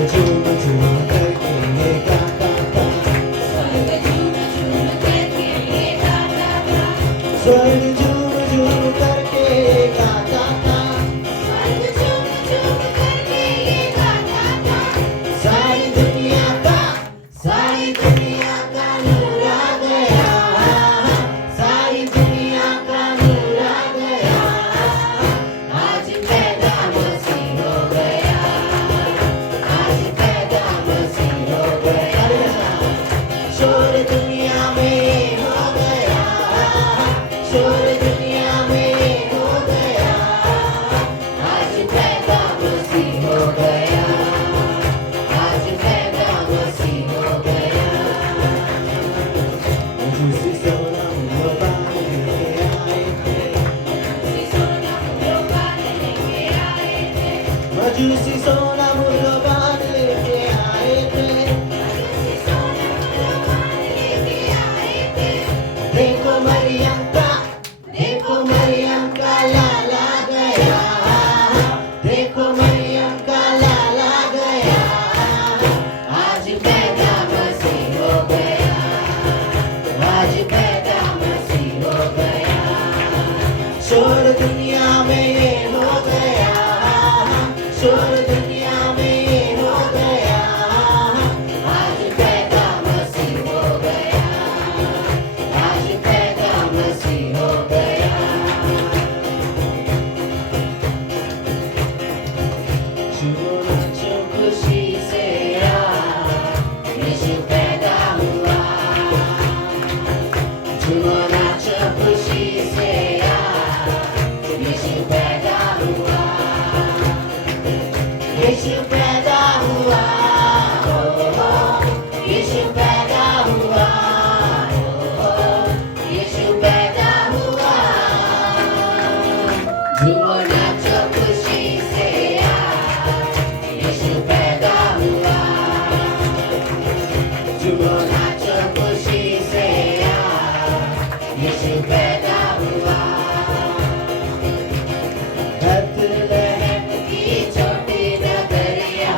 झूम झूम करके ये गाता था, स्वर्ग झूम झूम करके ये गाता था, स्वर्ग झूम झूम करके ये गाता था, स्वर्ग झूम झूम करके ये गाता था। सारी दुनिया का नूर आ गया, सारी दुनिया का नूर आ गया, आज पैदा मसीह हो गया, आज पैदा मसीह हो गया। शोर दुनिया में हो गया, शोर दुनिया में हो गया, आज पैदा मसीह हो गया, आज पैदा मसीह हो गया। मजूसी सोना मुल्लोबान लेके आए थे, सोना मुल्लोबान लेके आए थे, मजूसी सोना मुल्लोबान लेके आए थे, सोना मुल्लोबान लेके आए थे। देखो मरियम का लाला गया, देखो मरियम का लाला गया, आज पैदा मसीह हो गया, आज पैदा मसीह हो गया। शोर दुनिया में ये हो गया, शोर दुनिया में ये हो गया, आज पैदा मसीह हो गया, आज पैदा मसीह हो गया। झूमो नाचो खुशी से यीशु पैदा हुआ, झूमो नाचो खुशी से यीशु पैदा हुआ, यीशु पैदा हुआ, यीशु पैदा हुआ, यीशु पैदा हुआ। झूमो नाचो खुशी से यीशु पैदा हुआ, झूमो नाचो खुशी से यीशु पैदा हुआ। बैतलहम की छोटी नगरिया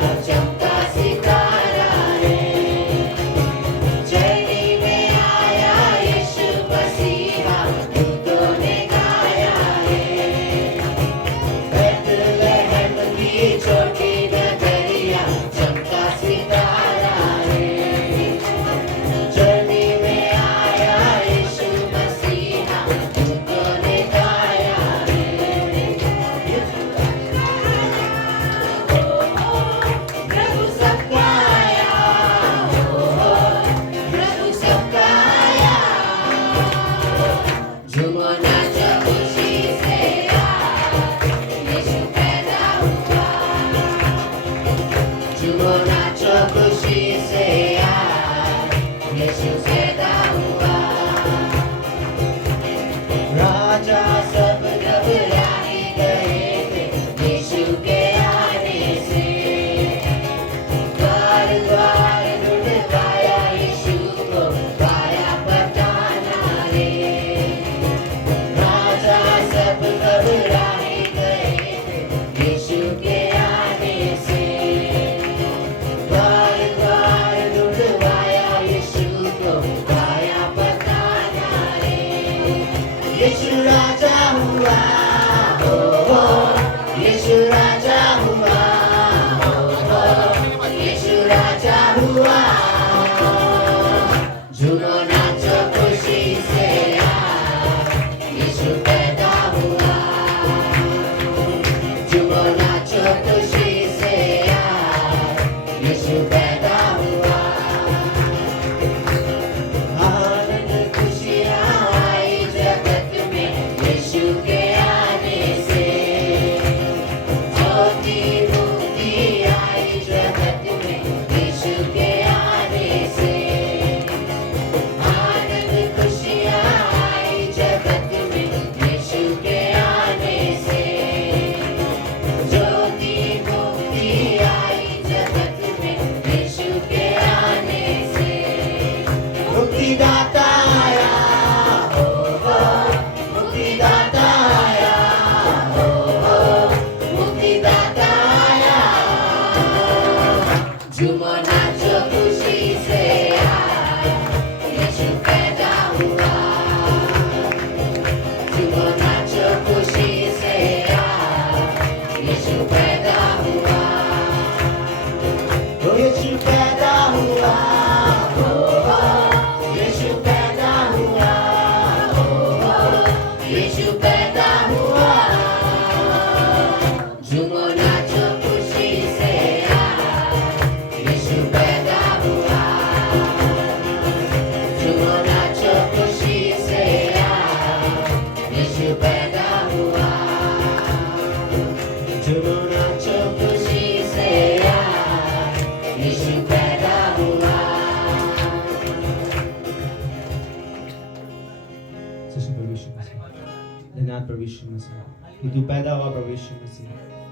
यीशु मसीह, कि तू पैदा हुआ प्रभु यीशु मसीह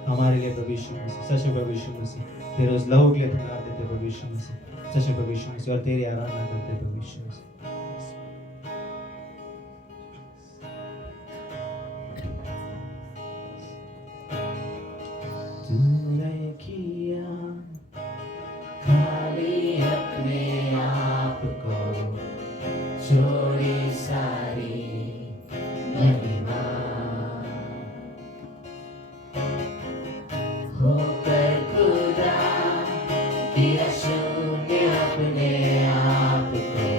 हमारे लिए प्रभु यीशु मसीह। सच है प्रभु यीशु मसीह, तेरे उस लहू के लिए धन्यवाद देते प्रभु यीशु मसीह। सच है प्रभु यीशु मसीह, और तेरी आराधना करते प्रभु यीशु मसीह। तूने किया खाली अपने आप को, छोड़ी सारी महिमा, होकर खुदा दिया शून्य अपने आप को,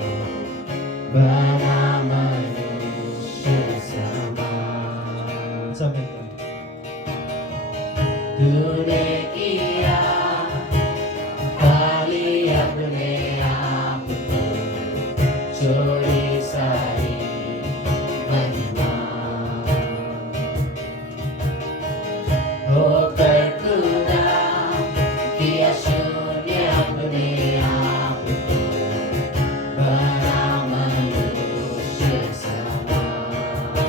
बना मनुष्य समान। सब मिलकर तूने किया खाली अपने आप को, छोड़ी सारी महिमा, होकर खुदा किया शून्य अपने आप को, बना मनुष्य समान,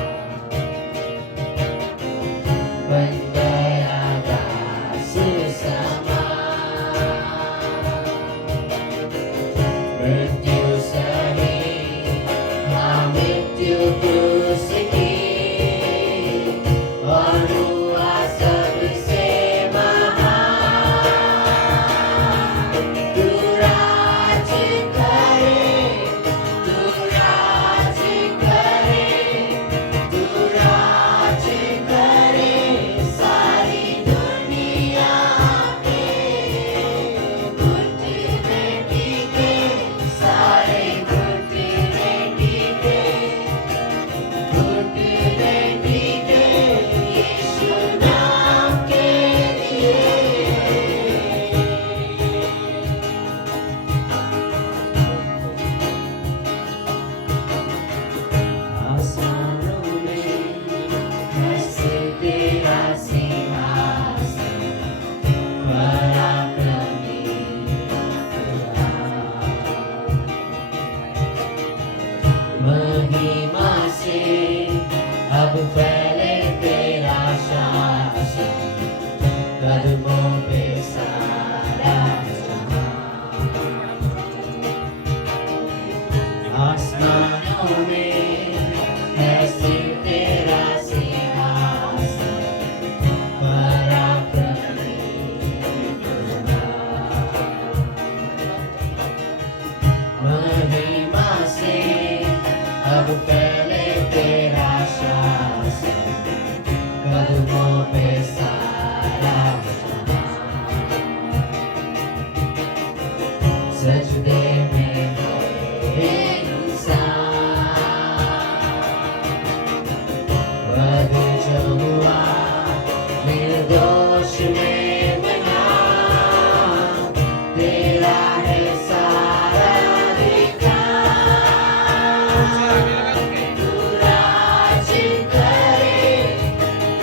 बन गया दास समान, मृत्यु सही हाँ मृत्यु क्रूस की, और हुआ सबसे महान। तू राज करे, तू राज करे, तू राज करे, सारी दुनिया पे घुटने टिके, सारे घुटने टिके, घुटने टिके यीशु नाम के लिए। आसमानों में ऐसे तेरा सिंहासन, पराक्रमी खुदा, महिमा से अब फैले तेरा शासन, कदमों पे सारा जहां। आसमानों में ऐसे तेरा सिंहासन, पराक्रमी खुदा, महिमा से अब फैले तेरा शासन, कदमों पे सारा जहां। सजदे में गए इंसान, वध जो हुआ निर्दोष में बना, तेरा है सारा अधिकार। तू राज करे,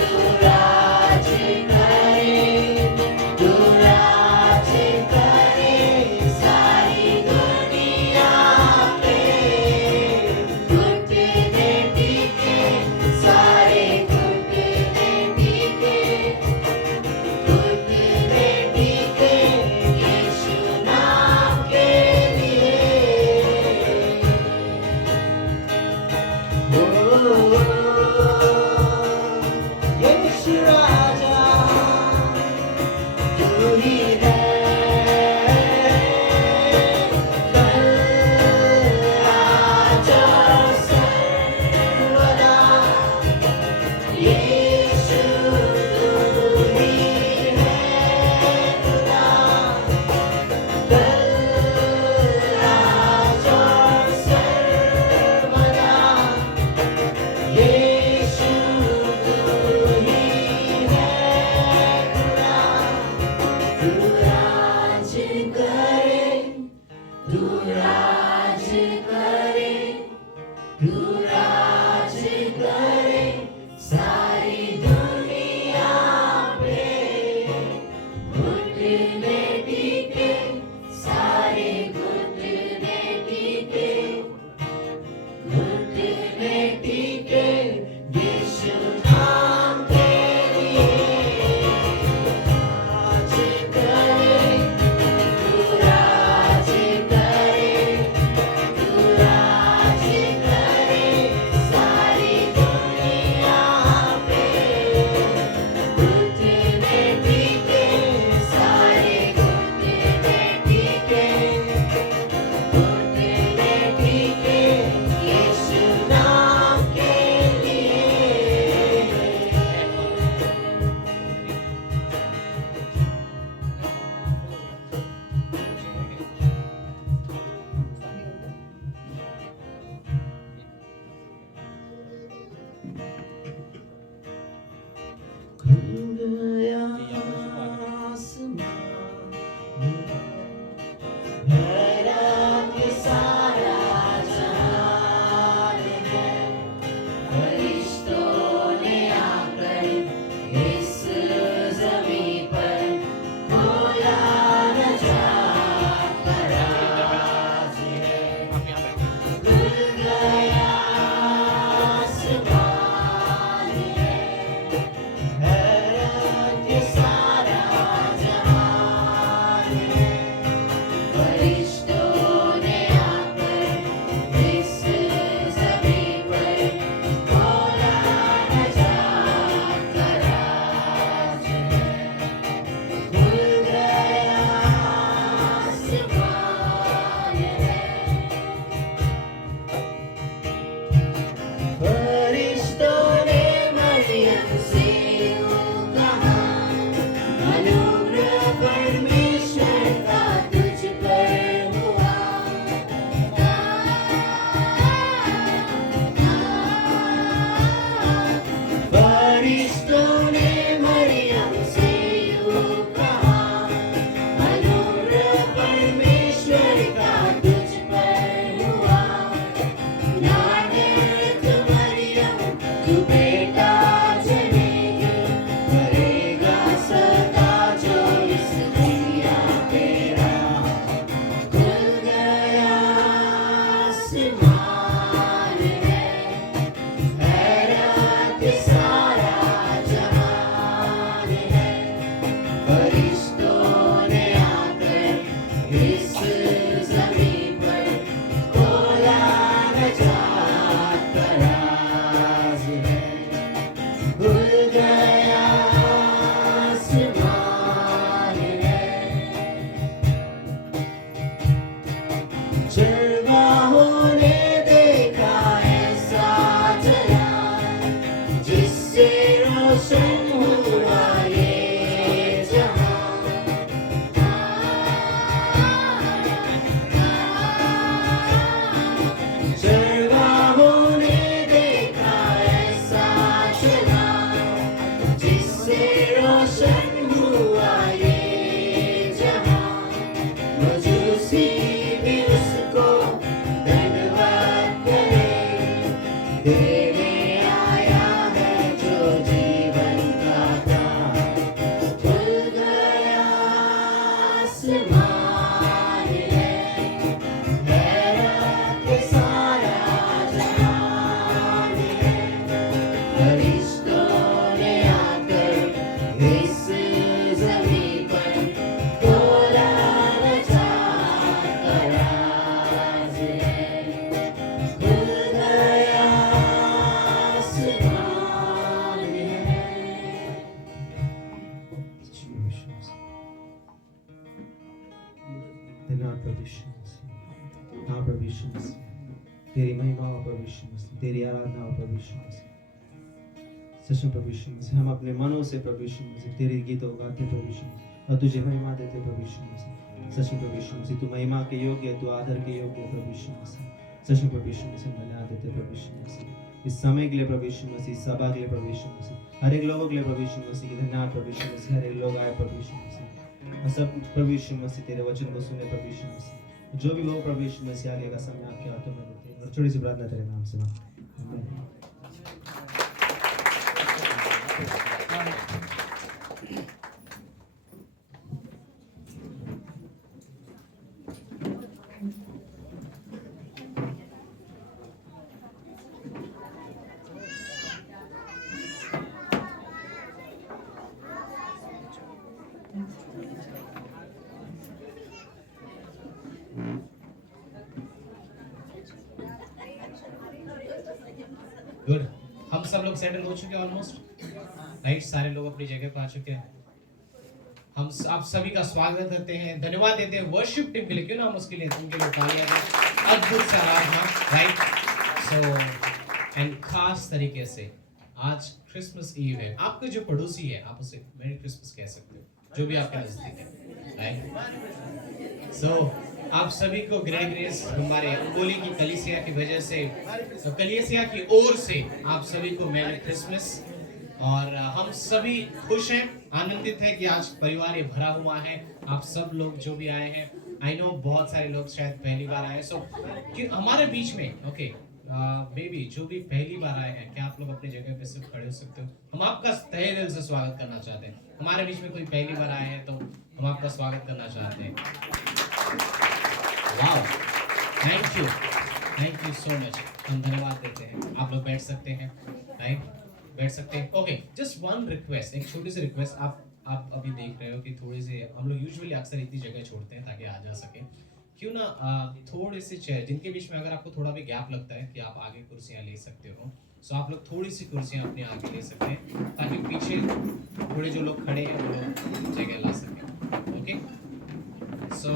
तू राज करे, तू राज करे, सारी दुनिया पे घुटने टिके, सारे घुटने टिके, घुटने टिके यीशु नाम के लिए। ओ यीशु राजा, तू ही है कल आज और सर्वदा। यीशु तू ही है खुदा, कल आज और सर्वदा। यीशु तू ही है खुदा, तू राज करे, तू राज करे, तू राज करे, सारी दुनिया पे घुटने टिके, सारे घुटने टिके, घुटने टिके यीशु नाम आसमान है, हैरत सारा जहान है। फरिश्तों ने आकर इस ज़मीं पर खोला न जाता राज़ है। खुल गया आसमान है। धन्यवाद प्रभु यीशु मसीह। हाँ प्रभु यीशु मसीह, तेरी महिमा हो प्रभु यीशु मसीह, तेरी आराधना हो प्रभु यीशु मसीह। सच में प्रभु यीशु मसीह, हम अपने मनों से प्रभु यीशु मसीह तेरे गीतों गाते प्रभु यीशु मसीह और तुझे महिमा देते प्रभु यीशु मसीह। सच में प्रभु यीशु मसीह, तू महिमा के योग्य है, तू आदर के योग्य है प्रभु यीशु मसीह। सच में प्रभु यीशु मसीह, धन्यवाद देते प्रभु यीशु मसीह इस समय के लिए प्रभु यीशु मसीह, इस सभा के लिए प्रभु यीशु मसीह, हर एक लोगों के लिए प्रभु यीशु मसीह। धन्यवाद प्रभु यीशु मसीह, हर एक लोग आए प्रभु यीशु मसीह और सब प्रभु यीशु मसीह तेरे वचन को सुने प्रभु यीशु मसीह। जो भी लोग प्रभु यीशु मसीह आगे का समय आपके हाथों में देते हैं और छोटी सी प्रार्थना तेरे नाम से मांगते हैं। आमीन। गुड। हम सब लोग सेटल हो चुके हैं ऑलमोस्ट, राइट? सारे लोग अपनी जगह पर आ चुके हैं। हम आप सभी का स्वागत करते हैं, धन्यवाद देते हैं वर्शिप टीम के लिए। क्यों ना हम उसके लिए उनके लिए तालियां दें। अद्भुत सा आराधना, राइट? सो एंड खास तरीके से आज क्रिसमस ईव है। आपके जो पड़ोसी है आप उसे मेरी क्रिसमस कह सकते हो, जो भी आपके नजदीक है, राइट? सो आप सभी को ग्रेट ग्रेस हमारे अंगोली की कलीसिया की वजह से, कलीसिया की ओर से आप सभी को मेरी क्रिसमस। और हम सभी खुश हैं, आनंदित हैं कि आज परिवार ये भरा हुआ है। आप सब लोग जो भी आए हैं, आई नो बहुत सारे लोग शायद पहली बार आए, सो कि हमारे बीच में ओके बेबी जो भी पहली बार आए हैं, क्या आप लोग अपनी जगह पे सिर्फ खड़े हो सकते हो? हम आपका तहे दिल से स्वागत करना चाहते हैं। हमारे बीच में कोई पहली बार आए हैं तो हम आपका स्वागत करना चाहते हैं। Wow, thank you so much. हम धन्यवाद देते हैं। आप लोग बैठ सकते हैं, राइट? बैठ सकते हैं। ओके, जस्ट वन रिक्वेस्ट, एक छोटी सी रिक्वेस्ट। आप अभी देख रहे हो कि थोड़ी सी हम लोग यूजुअली अक्सर इतनी जगह छोड़ते हैं ताकि आ जा सके। क्यों ना थोड़े से चेयर जिनके बीच में अगर आपको थोड़ा भी गैप लगता है कि आप आगे कुर्सियां ले सकते हो, सो आप लोग थोड़ी सी कुर्सियां अपने आगे ले सकते हैं ताकि पीछे थोड़े जो लोग खड़े हैं वो लोग जगह ला सकें। ओके, सो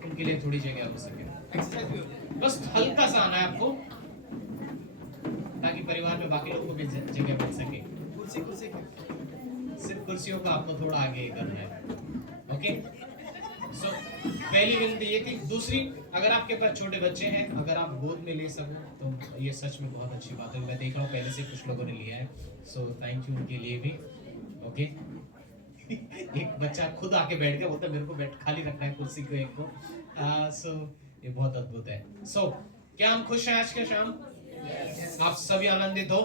उनके लिए थोड़ी जगह हो सके। बस हल्का सा आना है आपको ताकि परिवार में बाकी लोगों को भी जगह मिल सके। सिर्फ कुर्सियों का आपको थोड़ा आगे करना है। ओके, सो पहली विनती ये थी। दूसरी, अगर आपके पास छोटे बच्चे हैं, अगर आप गोद में ले सको तो ये सच में बहुत अच्छी बात है। मैं देख रहा हूँ पहले से कुछ लोगों ने लिया है, सो थैंक यू उनके लिए भी। ओके एक बच्चा खुद आके बैठ गया, बोलता मेरे को बैठ खाली रखना है कुर्सी को एक को। सो ये बहुत अद्भुत है। सो क्या हम खुश हैं आज के शाम? आप सभी आनंदित हो?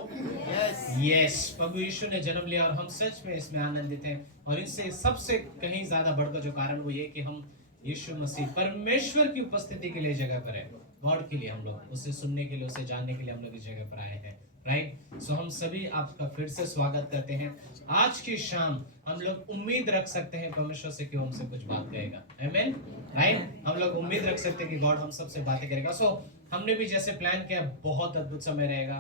यस, प्रभु यीशु ने जन्म लिया और हम सच में इसमें आनंदित हैं। और इससे सबसे कहीं ज्यादा बढ़कर जो कारण वो ये कि हम यीशु मसीह परमेश्वर की उपस्थिति के लिए जगह पर है। गॉड के लिए हम लोग उसे सुनने के लिए, उसे जानने के लिए हम लोग इस जगह पर आए हैं, राइट? सो हम सभी आपका फिर से स्वागत करते हैं। आज की शाम हम लोग उम्मीद रख सकते हैं परमेश्वर से कि वो हमसे कुछ बात करेगा। आमीन, राइट? हम लोग उम्मीद रख सकते हैं कि गॉड हम सबसे बातें करेगा। सो हमने भी जैसे प्लान किया, बहुत अद्भुत समय रहेगा,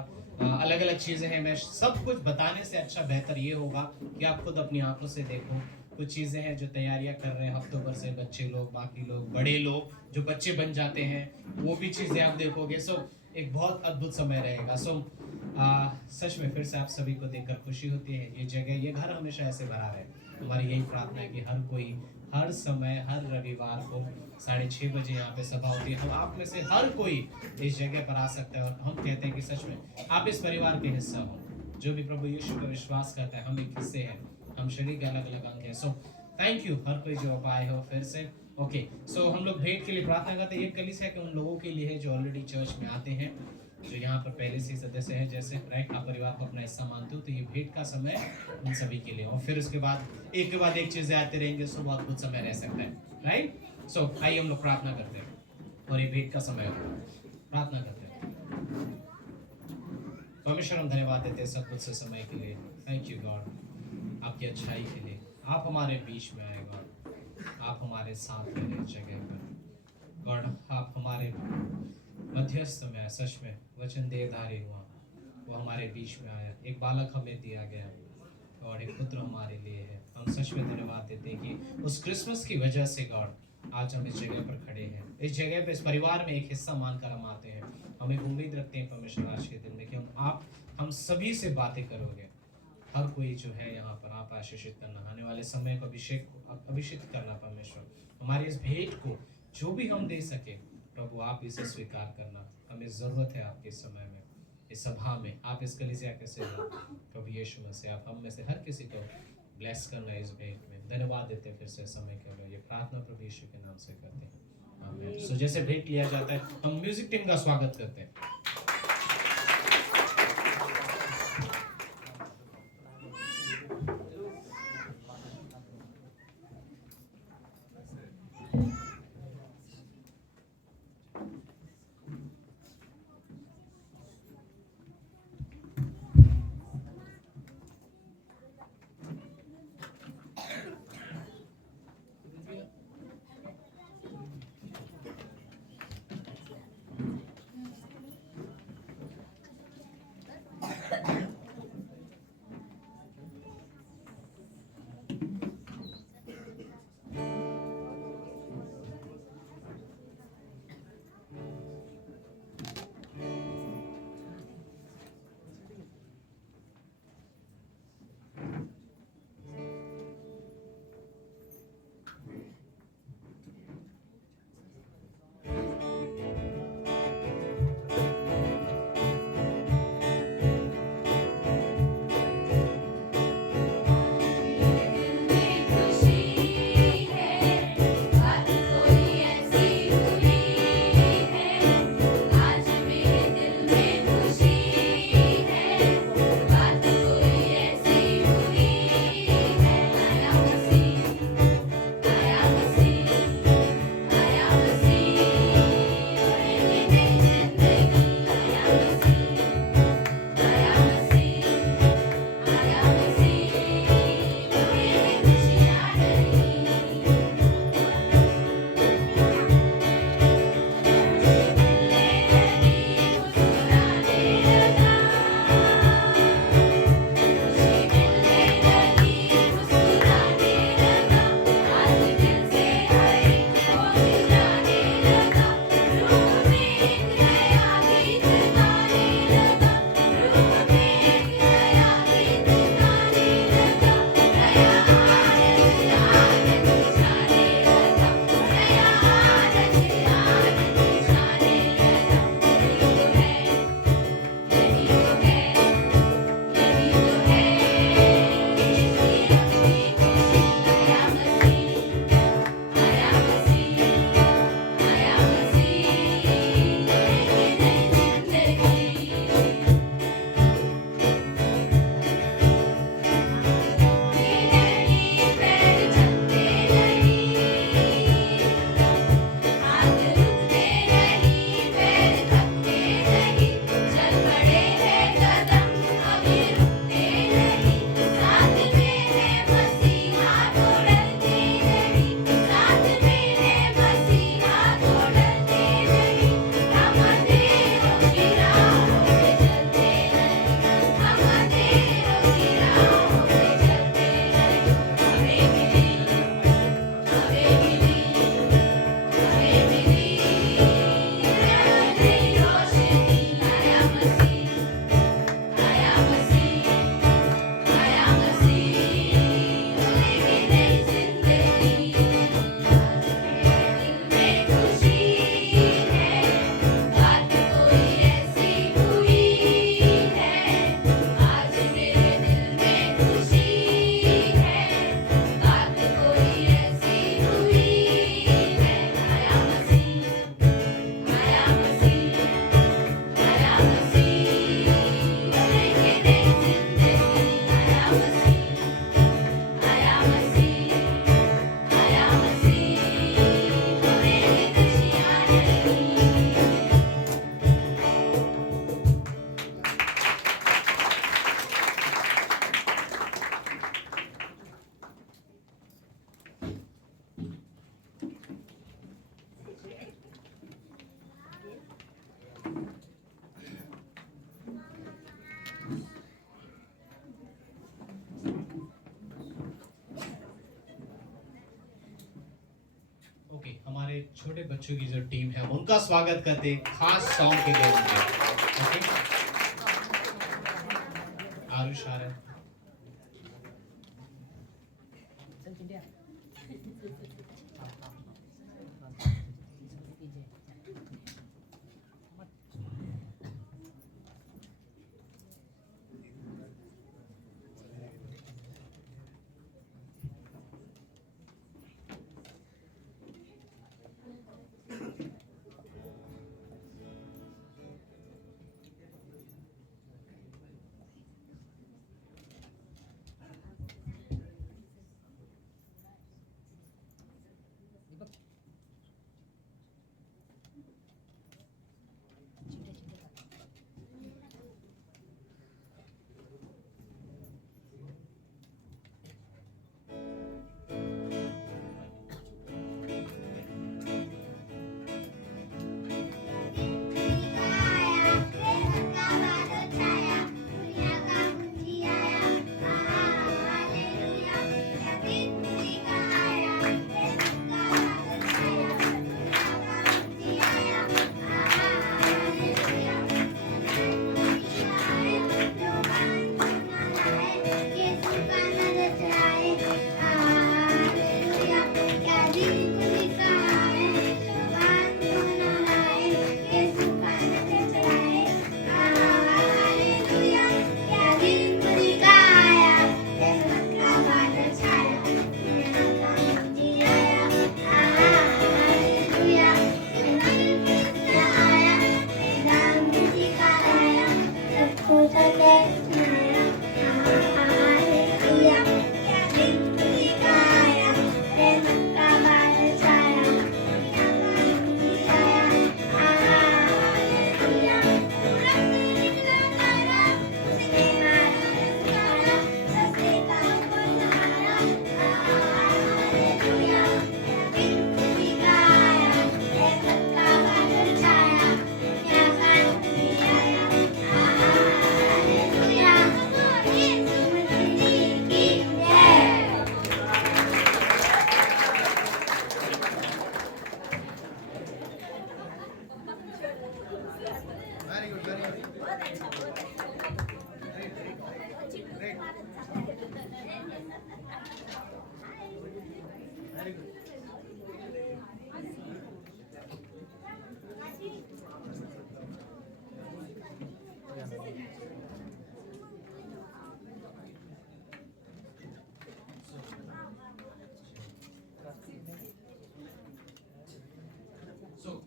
अलग अलग चीजें हैं। मैं सब कुछ बताने से अच्छा बेहतर ये होगा कि आप खुद अपनी आंखों से देखो। कुछ चीजें हैं जो तैयारियां कर रहे हैं हफ्तों भर से, बच्चे लोग, बाकी लोग, बड़े लोग जो बच्चे बन जाते हैं, वो भी चीजें आप देखोगे। सो एक बहुत अद्भुत समय रहेगा। सो सच में फिर से आप सभी को देखकर खुशी होती है। ये जगह, ये घर हमेशा ऐसे भरा रहे। हमारी यही प्रार्थना है कि हर कोई, हर समय, हर रविवार को 6:30 बजे यहाँ पे सभा होती है। हम आप में से हर कोई इस जगह पर आ सकता है और हम कहते हैं कि सच में आप इस परिवार के हिस्सा हो। जो भी प्रभु यीशु का विश्वास करता है, हम एक हिस्से हैं, हम शरीर के अलग अलग अंग हैं। सो थैंक यू हर कोई जो आए हो फिर से। ओके, सो हम लोग भेंट के लिए प्रार्थना करते हैं। ये कलीसिया के उन लोगों के लिए है जो ऑलरेडी चर्च में आते हैं। जो यहाँ पर पहले से ही सदस्य हैं, जैसे राइट आप परिवार को अपना हिस्सा मानते हो, तो ये भेंट का समय उन सभी के लिए, और फिर उसके बाद एक के बाद एक चीजें आते रहेंगे, सो बहुत कुछ समय रह सकता है, राइट। सो आइए हम लोग प्रार्थना करते हैं और ये भेंट का समय प्रार्थना करते हैं। परमेश्वर हम धन्यवाद देते हैं सब कुछ से समय के लिए। थैंक यू गॉड, आपकी अच्छाई के लिए। आप हमारे बीच में आए गॉड, आप हमारे साथ रहे इस जगह पर गॉड, आप हमारे मध्यस्थ में सच में वचन देहधारी हुआ, वो हमारे बीच में आया, एक बालक हमें दिया गया और एक पुत्र हमारे लिए है। हम सच में धन्यवाद देते हैं कि उस क्रिसमस की वजह से गॉड आज हम इस जगह पर खड़े हैं, इस जगह पे इस परिवार में एक हिस्सा मानकर हम आते हैं। हम एक उम्मीद रखते हैं परमेश्वर आज के दिन में कि हम सभी से बातें करोगे, हर कोई जो है यहाँ पर आप आशीषित करना, आने वाले समय को अभिषेक करना परमेश्वर, हमारी इस भेंट को जो भी हम दे सके प्रभु आप इसे स्वीकार करना। हमें ज़रूरत है आपके समय में, इस सभा में, आप इस कलीसिया के सेवक प्रभु यीशु मसीह, आप हम में से हर किसी को ब्लेस करना है इस भेंट में। धन्यवाद देते हैं फिर से समय के लिए, ये प्रार्थना प्रभु यीशु के नाम से करते हैं, आमीन। सो जैसे भेंट लिया जाता है, हम म्यूजिक टीम का स्वागत करते हैं। ओके, हमारे छोटे बच्चों की जो टीम है उनका स्वागत करते हैं खास सॉन्ग के लिए उनके। ओके, आरुष आ रहा है।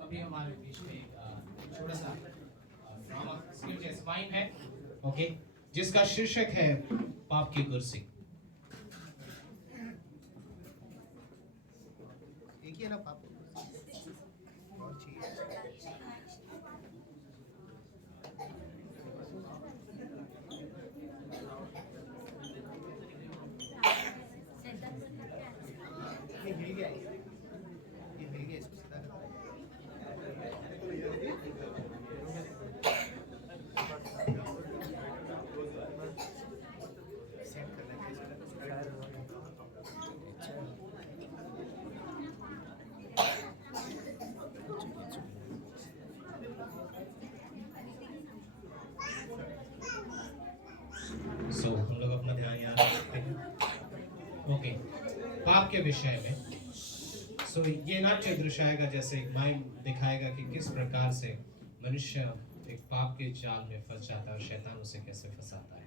अभी हमारे बीच में एक छोटा सा ड्रामा स्क्रिप्ट जैसा माइम है, ओके, जिसका शीर्षक है पाप की कुर्सी। एक ही है ना पाप और चाहिए। ये हिल गया, ये हिल गया, इसको सीधा करना है। सेट करना है सो हम लोग अपना ध्यान यहाँ रखते हैं, ओके, पाप के विषय में। सो ये नाट्य दर्शाएगा, जैसे एक माइम दिखाएगा कि किस प्रकार से मनुष्य एक पाप के जाल में फंस जाता है और शैतान उसे कैसे फंसाता है।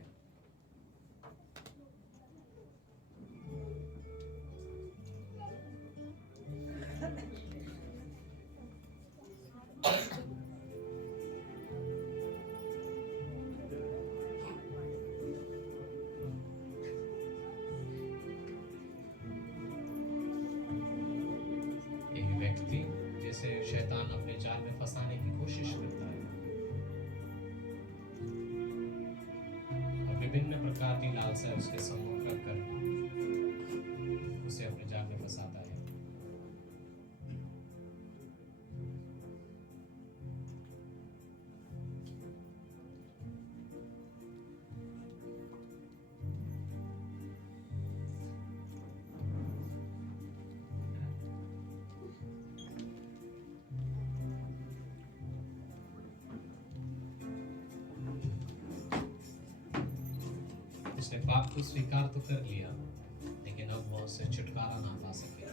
एक व्यक्ति जैसे शैतान अपने जाल में फंसाने की कोशिश करता है और विभिन्न प्रकार की लालसा उसके सम्मुख रखकर उसे अपने जाल में फंसाता है। उसने पाप को स्वीकार तो कर लिया, लेकिन अब वो उससे छुटकारा ना पा सके।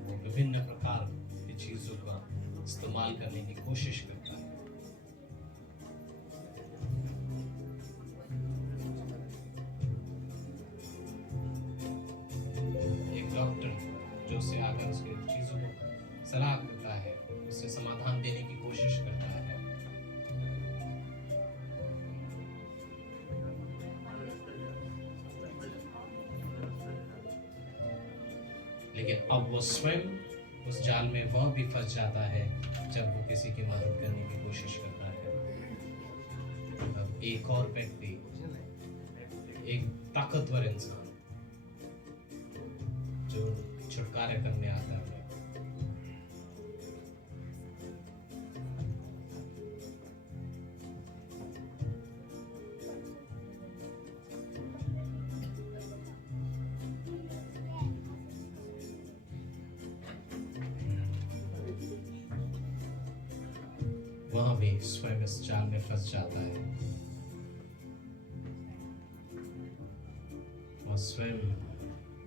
वो विभिन्न प्रकार की चीजों का इस्तेमाल करने की कोशिश करता है। एक डॉक्टर जो उसे आकर उसके चीजों को सलाह देता है, उससे समाधान देने की कोशिश करता है, लेकिन अब वो स्वयं उस जाल में वह भी फंस जाता है जब वो किसी की मदद करने की कोशिश करता है। अब एक और व्यक्ति, एक ताकतवर इंसान जो छुटकारा करने आता है, वह भी स्वयं इस जाल में फंस जाता है और स्वयं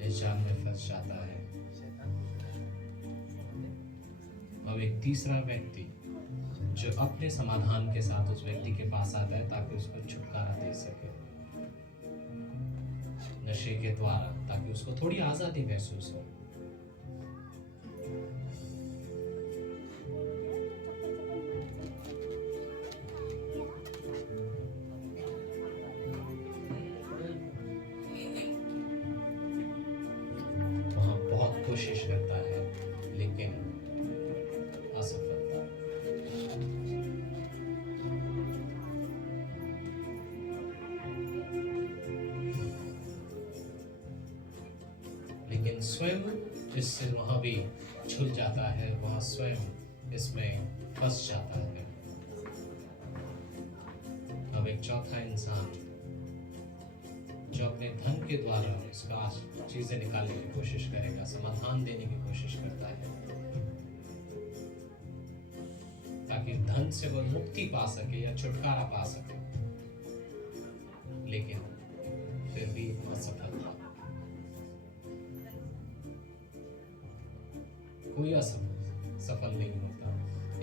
इस जाल में फंस जाता है। अब एक तीसरा व्यक्ति जो अपने समाधान के साथ उस व्यक्ति के पास आता है ताकि उसको छुटकारा दे सके नशे के द्वारा, ताकि उसको थोड़ी आजादी महसूस हो। वहाँ बहुत कोशिश करता है लेकिन असफलता। लेकिन स्वयं इससे वह भी छूट जाता है, वह स्वयं इसमें फंस जाता है। अब एक चौथा इंसान जो अपने धन के द्वारा उसका चीजें निकालने की कोशिश करेगा, समाधान देने की कोशिश करता है ताकि धन से वह मुक्ति पा सके या छुटकारा पा सके, लेकिन फिर भी असफलता। कोई सफल नहीं होता।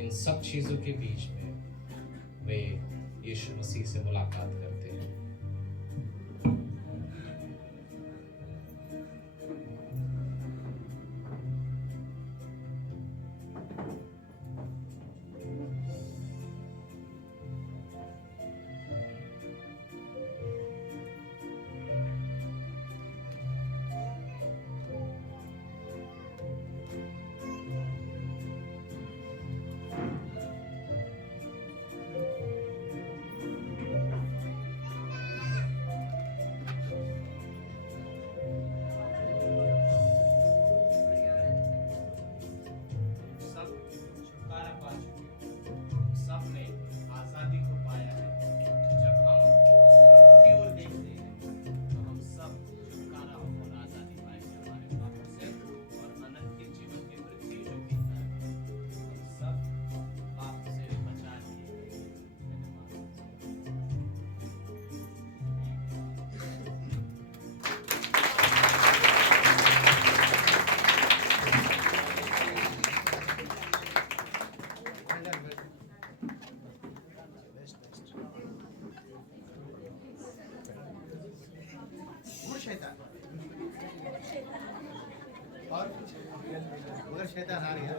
इन सब चीजों के बीच में वे यीशु मसीह से मुलाकात करते हैं। और कुछ उधर शैतान आ गया।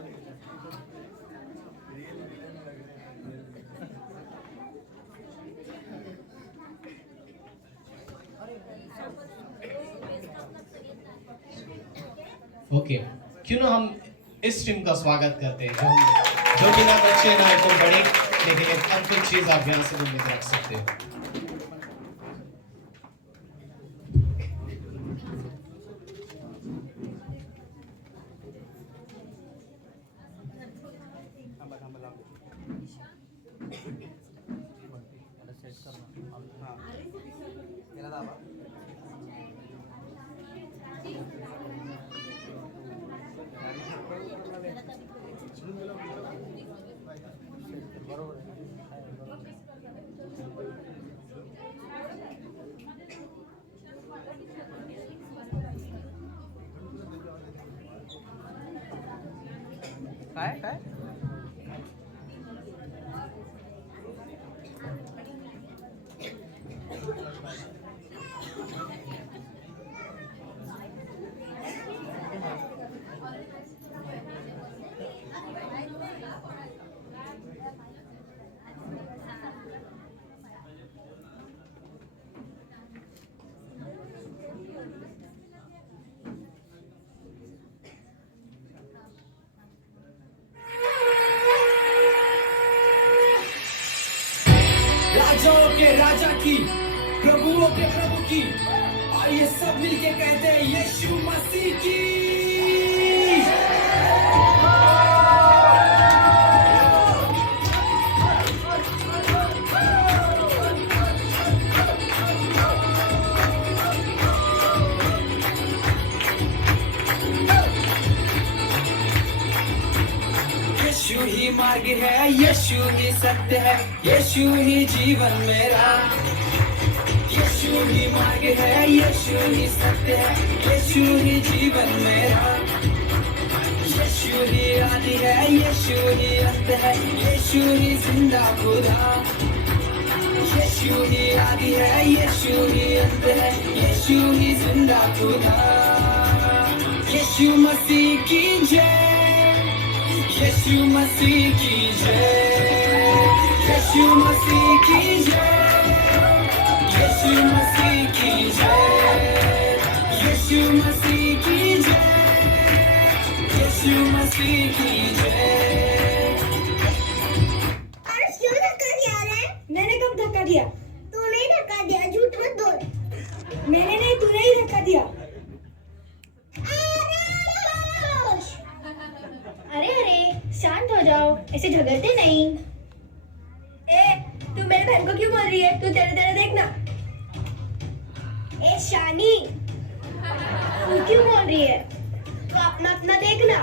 ओके, क्यों ना हम इस टीम का स्वागत करते हैं जो कि ना बच्चे ना तो बड़े, लेकिन एक अद्भुत चीज आप यहाँ से उम्मीद रख सकते हो। बरोबर आहे. की, प्रभुओं के प्रभु की। आइए सब मिलके कहते हैं यीशु मसीह की। यीशु ही मार्ग है, यीशु ही सत्य है, यीशु ही जीवन मेरा। यीशु ही मार्ग है, यीशु ही सत्य है, यीशु ही जीवन मेरा। यीशु ही आदि है, यीशु ही अंत है, यीशु ही जिंदा खुदा। यीशु ही आदि है, यीशु ही अंत है, यीशु ही जिंदा खुदा। यीशु मसीह की जय, यीशु मसीह की जय, यीशु मसीह की जय, यीशु मसीह की जय, यीशु मसीह की जय, यीशु मसीह की जय। अर्श क्यों धक्का दिया रे? मैंने कब धक्का दिया? तूने ही धक्का दिया, झूठ मत बोल। मैंने नहीं, तूने ही धक्का दिया। अर्श! अरे अरे शांत हो जाओ, ऐसे झगड़ते नहीं। ए, तू मेरे बहन को क्यों बोल रही है? तू तेरे तेरे देखना। ए शानी, तू क्यों बोल रही है? तू अपना अपना देखना।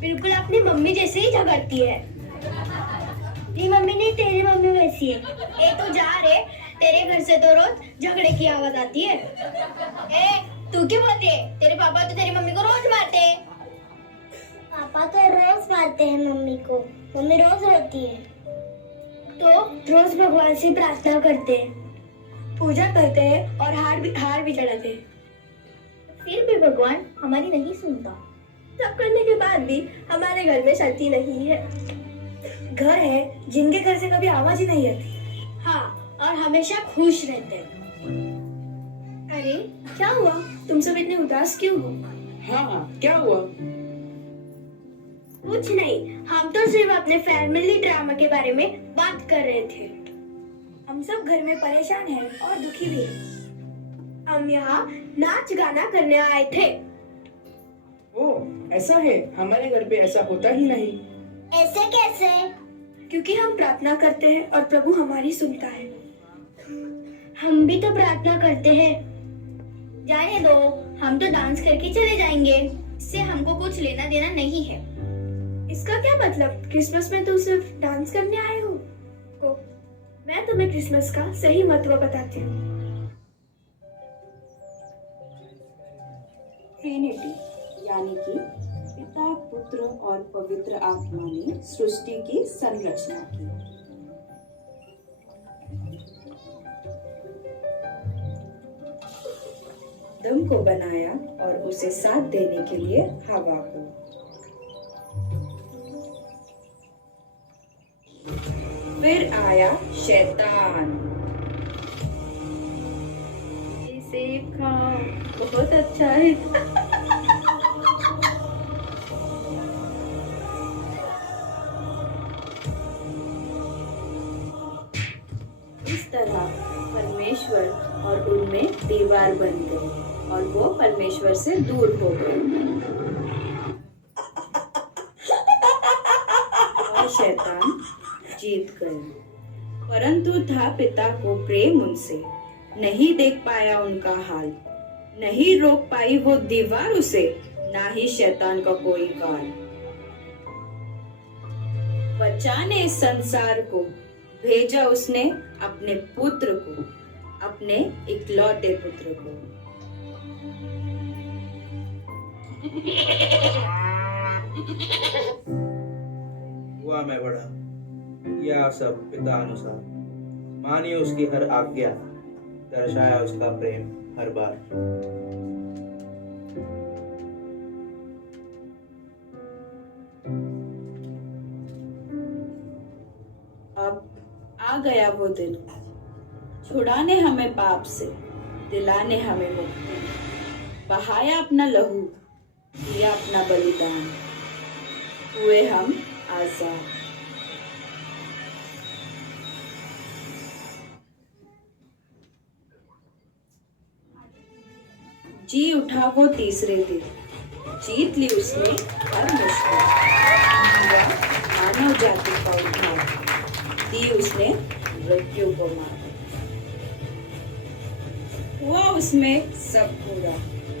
बिल्कुल अपनी मम्मी जैसे ही झगड़ती है। तेरी मम्मी नहीं, तेरी मम्मी वैसी है। ए तू जा रे, तेरे घर से तो रोज झगड़े की आवाज आती है। ए तू क्यों बोल रही है? तेरे पापा तो तेरी मम्मी को रोज मारते हैं। पापा तो रोज मारते हैं मम्मी को, मम्मी रोज रोती है। तो रोज भगवान से प्रार्थना करते हैं, पूजा करते हैं और हार भी चढ़ाते हैं। फिर भी भगवान हमारी नहीं सुनता। सब करने के बाद भी हमारे घर में शांति नहीं है। घर है जिनके घर से कभी आवाज ही नहीं आती। हाँ, और हमेशा खुश रहते हैं। अरे क्या हुआ? तुम सब इतने उदास क्यों हो? हाँ, क्या हुआ? कुछ नहीं, हम तो सिर्फ अपने फैमिली ड्रामा के बारे में बात कर रहे थे। हम सब घर में परेशान हैं और दुखी भी हैं। हम यहाँ नाच गाना करने आए थे। ओह, ऐसा है? हमारे घर पे ऐसा होता ही नहीं। ऐसे कैसे? क्योंकि हम प्रार्थना करते हैं और प्रभु हमारी सुनता है। हम भी तो प्रार्थना करते हैं। जाने दो, हम तो डांस करके चले जाएंगे। इससे हमको कुछ लेना देना नहीं है। इसका क्या मतलब? क्रिसमस में तुम सिर्फ डांस करने आए हो? मैं तुम्हें क्रिसमस का सही महत्व बताती हूँ। ट्रिनिटी यानी कि पिता, पुत्र और पवित्र आत्मा ने सृष्टि की संरचना की। आदम को बनाया और उसे साथ देने के लिए हवा को। फिर आया शैतान। ये सेब खाओ, बहुत अच्छा है। इस तरह परमेश्वर और उनमें दीवार बन गई और वो परमेश्वर से दूर हो गए और शैतान जीत गए। परंतु था पिता को प्रेम उनसे, नहीं देख पाया उनका हाल, नहीं रोक पाई वो दीवार उसे, ना ही शैतान का कोई काल। बचाने इस संसार को भेजा उसने अपने पुत्र को, अपने इकलौते पुत्र को। हुआ मैं बड़ा, किया सब पिता अनुसार, मानिए उसकी हर आज्ञा, दर्शाया उसका प्रेम हर बार। अब आ गया वो दिन, छुड़ाने हमें पाप से, दिलाने हमें मुक्ति। बहाया अपना लहू, दिया अपना बलिदान, हुए हम आजाद। जी उठा वो तीसरे दिन, जीत ली उसने हर मुश्किल, हुआ मानव जाति का उद्धार, दी उसने मृत्यु को मार। हुआ उसमें सब पूरा,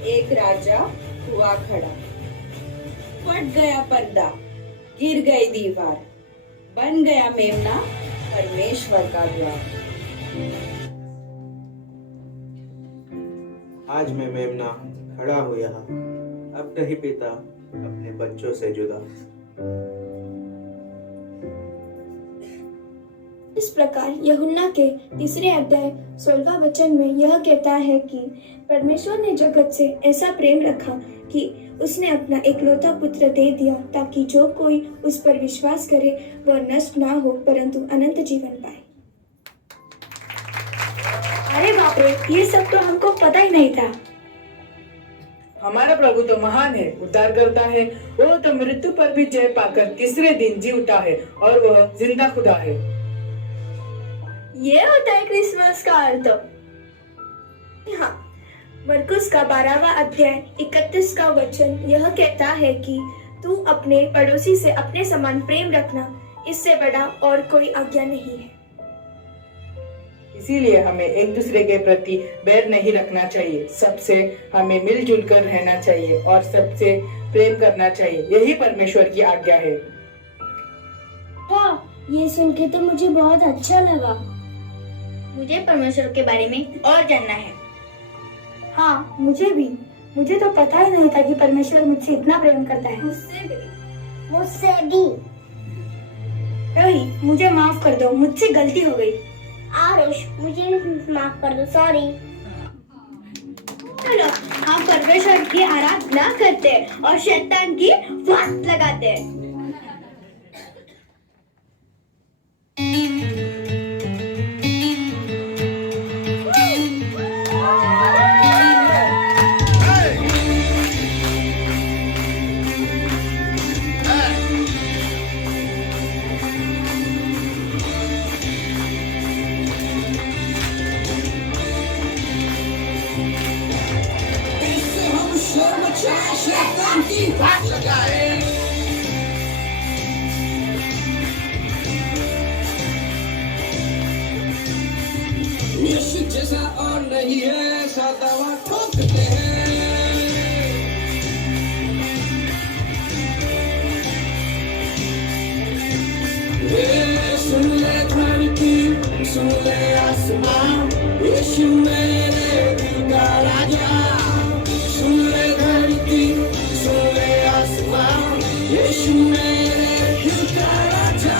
एक राजा हुआ खड़ा, फट गया पर्दा, गिर गई दीवार, बन गया मेमना परमेश्वर का द्वार। आज मैं मेमना खड़ा हूँ यहाँ, अब नहीं पिता अपने बच्चों से जुदा। इस प्रकार यूहन्ना के तीसरे अध्याय 16वां वचन में यह कहता है कि परमेश्वर ने जगत से ऐसा प्रेम रखा कि उसने अपना एकलौता पुत्र दे दिया ताकि जो कोई उस पर विश्वास करे वह नष्ट ना हो परंतु अनंत जीवन पाए। अरे बाप रे, ये सब तो हमको पता ही नहीं था। हमारा प्रभु तो महान है, उद्धार करता है। वो तो मृत्यु पर भी जय पाकर तीसरे दिन जी उठा है और वह जिंदा खुदा है। ये होता है क्रिसमस का अर्थ। हाँ, मरकुस का 12वां अध्याय 31 का वचन यह कहता है कि तू अपने पड़ोसी से अपने समान प्रेम रखना, इससे बड़ा और कोई आज्ञा नहीं है। इसीलिए हमें एक दूसरे के प्रति बैर नहीं रखना चाहिए, सबसे हमें मिलजुल कर रहना चाहिए और सबसे प्रेम करना चाहिए। यही परमेश्वर की आज्ञा है। वाह, ये सुन के तो मुझे बहुत अच्छा लगा। मुझे परमेश्वर के बारे में और जानना है। हाँ, मुझे भी। मुझे तो पता ही नहीं था कि परमेश्वर मुझसे इतना प्रेम करता है। मुझसे भी। रही, मुझे माफ कर दो, मुझसे गलती हो गई। आरुष, मुझे माफ कर दो, सॉरी। चलो, हम परमेश्वर की आराधना करते और शैतान की फांस लगाते। यीशु जैसा और नहीं है, ऐसा दावा ठोकते हैं। सुन ले धरती, सुन ले आसमान, यीशु मेरे दिल का राजा। सुन ले धरती, सुन ले आसमान, यीशु मेरे दिल का राजा।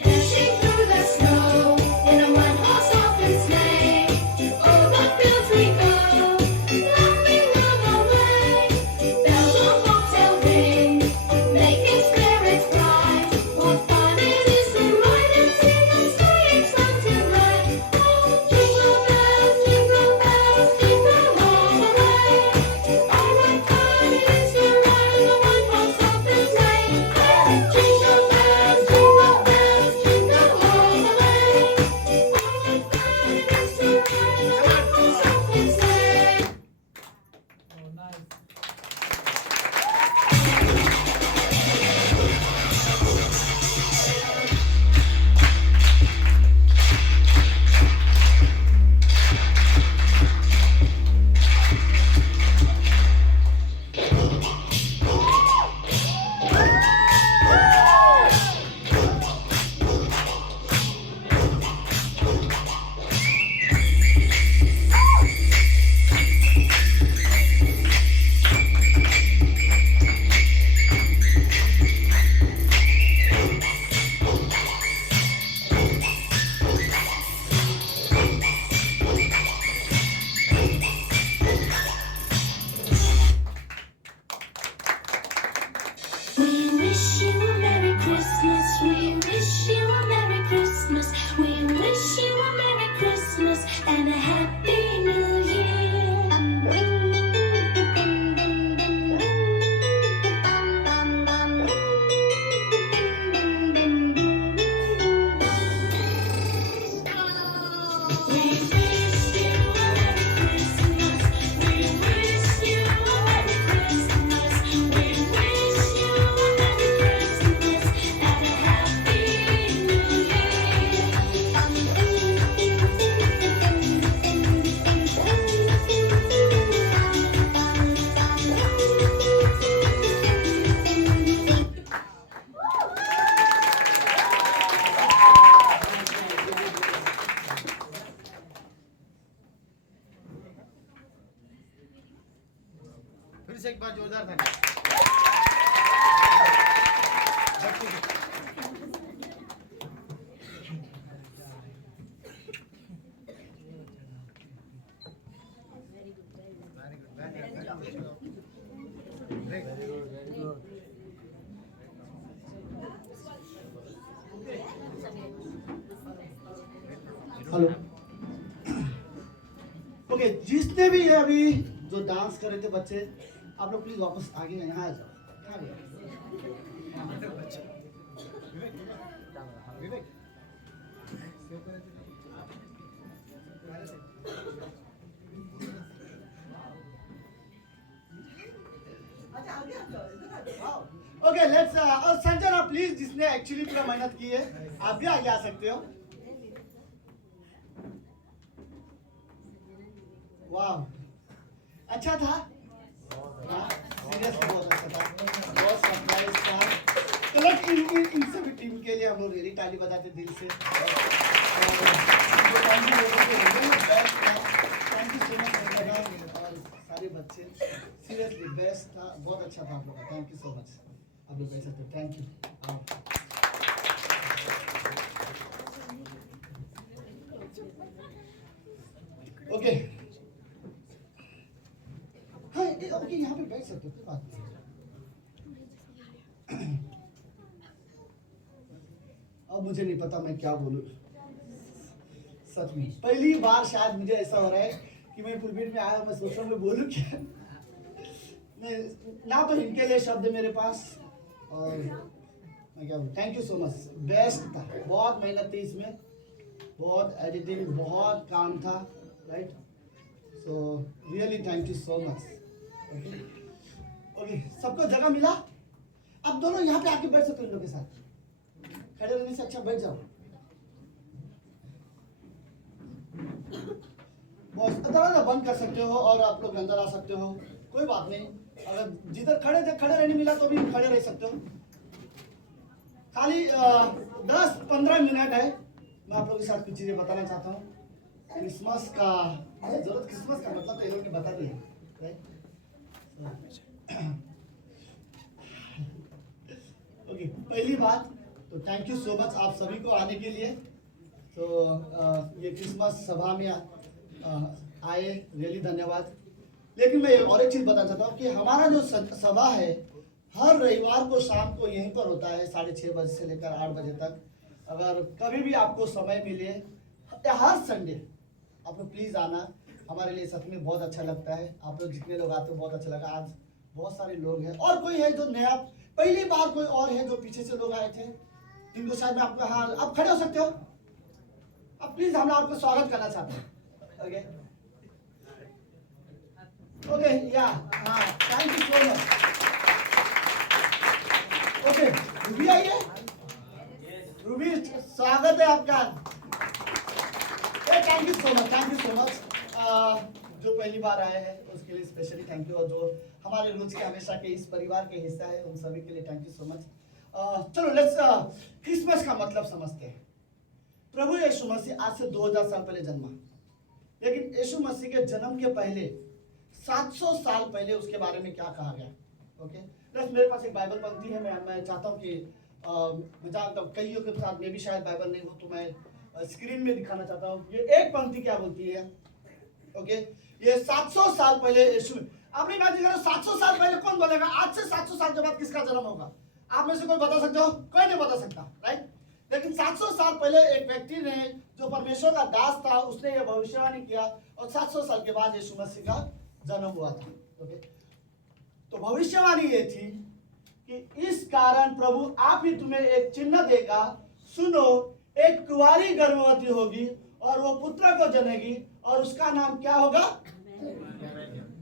Dashing through the snow in a one-horse open sleigh, over fields we go, laughing all the hello. Okay, जिसने भी ये अभी जो डांस कर रहे थे बच्चे, आप लोग प्लीज वापस आगे यहाँ आ जाओ। यहाँ आ जाओ। विवेक, ओके लेट्स और संजना प्लीज, जिसने एक्चुअली पूरा मेहनत की है, आप भी आगे आ सकते हो। वाह, अच्छा था, सीरियसली बहुत अच्छा था, बहुत सरप्राइज था। चलो इन सभी टीम के लिए हम लोग रियली ताली बजाते दिल से। थैंक यू सो मच और सारे बच्चे, सीरियसली बेस्ट था, बहुत अच्छा था आप लोग का, थैंक यू सो मच। आप लोग कह सकते हो थैंक यू। ओके हाँ ओके, यहाँ पे बैठ सकते हो, कोई बात नहीं। अब मुझे नहीं पता मैं क्या बोलूं, सच में पहली बार शायद मुझे ऐसा हो रहा है कि मैं पुलपीठ में आया, मैं सोच रहा हूँ मैं बोलूं क्या। मैं ना तो इनके लिए शब्द है मेरे पास, और मैं क्या बोलूं, thank you so much, best था, बहुत मेहनत थी इसमें, बहुत एडिटिंग, बहुत काम था, right, so really thank you so much. Okay, सबको जगह मिला, अब दोनों यहाँ पे आके बैठ सकते हो इन लोगों के साथ, खड़े रहने से अच्छा बैठ जाओ। बस दरवाजा बंद कर सकते हो और आप लोग अंदर आ सकते हो, कोई बात नहीं, अगर जिधर खड़े थे खड़े रहने मिला तो भी खड़े रह सकते हो। खाली 10-15 मिनट है, मैं आप लोगों के साथ कुछ चीजें बताना चाहता हूँ। क्रिसमस का जरूरत, क्रिसमस का मतलब तो ये लोग ने बता दिया, राइट। ओके, पहली बात तो थैंक यू सो मच आप सभी को आने के लिए। तो ये क्रिसमस सभा में आए, रियली धन्यवाद। लेकिन मैं और एक चीज़ बताना चाहता हूँ कि हमारा जो सभा है हर रविवार को शाम को यहीं पर होता है 6:30 बजे से लेकर 8 बजे तक। अगर कभी भी आपको समय मिले, हर संडे आप लोग प्लीज़ आना, हमारे लिए सच में बहुत अच्छा लगता है। आप लोग जितने लोग आते हो बहुत अच्छा लगा। आज बहुत सारे लोग हैं, और कोई है जो नया पहली बार, कोई और है जो पीछे से लोग आए थे, जिनको शायद मैं आपका, हाँ आप खड़े हो सकते हो, अब प्लीज हम आपको स्वागत करना चाहते हैं। ओके ओके या हाँ, thank you so much. Okay Ruby आइए, रूबी स्वागत है आपका। Thank you so much, thank you so much. जो पहली बार आए हैं उसके लिए स्पेशली थैंक यू, और जो हमारे रोज के हमेशा के इस परिवार के हिस्सा है उन सभी के लिए थैंक यू सो मच। चलो लेट्स क्रिसमस का मतलब समझते हैं। प्रभु यीशु मसीह आज से 2000 साल पहले जन्मा, लेकिन यीशु मसीह के जन्म के पहले 700 साल पहले उसके बारे में क्या कहा गया। ओके लेट्स, मेरे पास एक बाइबल पंक्ति है, मैं चाहता हूँ कि मैं जानता हूँ कईयों के साथ में भी शायद बाइबल नहीं हो, तो मैं स्क्रीन में दिखाना चाहता हूँ। ये एक पंक्ति क्या बोलती है। ओके ये 700 साल पहले यीशु, आपने इमेजिन करो 700 साल पहले कौन बोलेगा आज से 700 साल के बाद किसका जन्म होगा। आप में से कोई बता सकते हो? कोई नहीं बता सकता, राइट। लेकिन 700 साल पहले एक व्यक्ति ने जो परमेश्वर का दास था, उसने यह भविष्यवाणी किया और 700 साल के बाद यीशु मसीह का जन्म हुआ था। ओके तो भविष्यवाणी ये थी कि इस कारण प्रभु आप ही तुम्हें एक चिन्ह देगा, सुनो एक कुंवारी गर्भवती होगी और वो पुत्र को जनेगी और उसका नाम क्या होगा।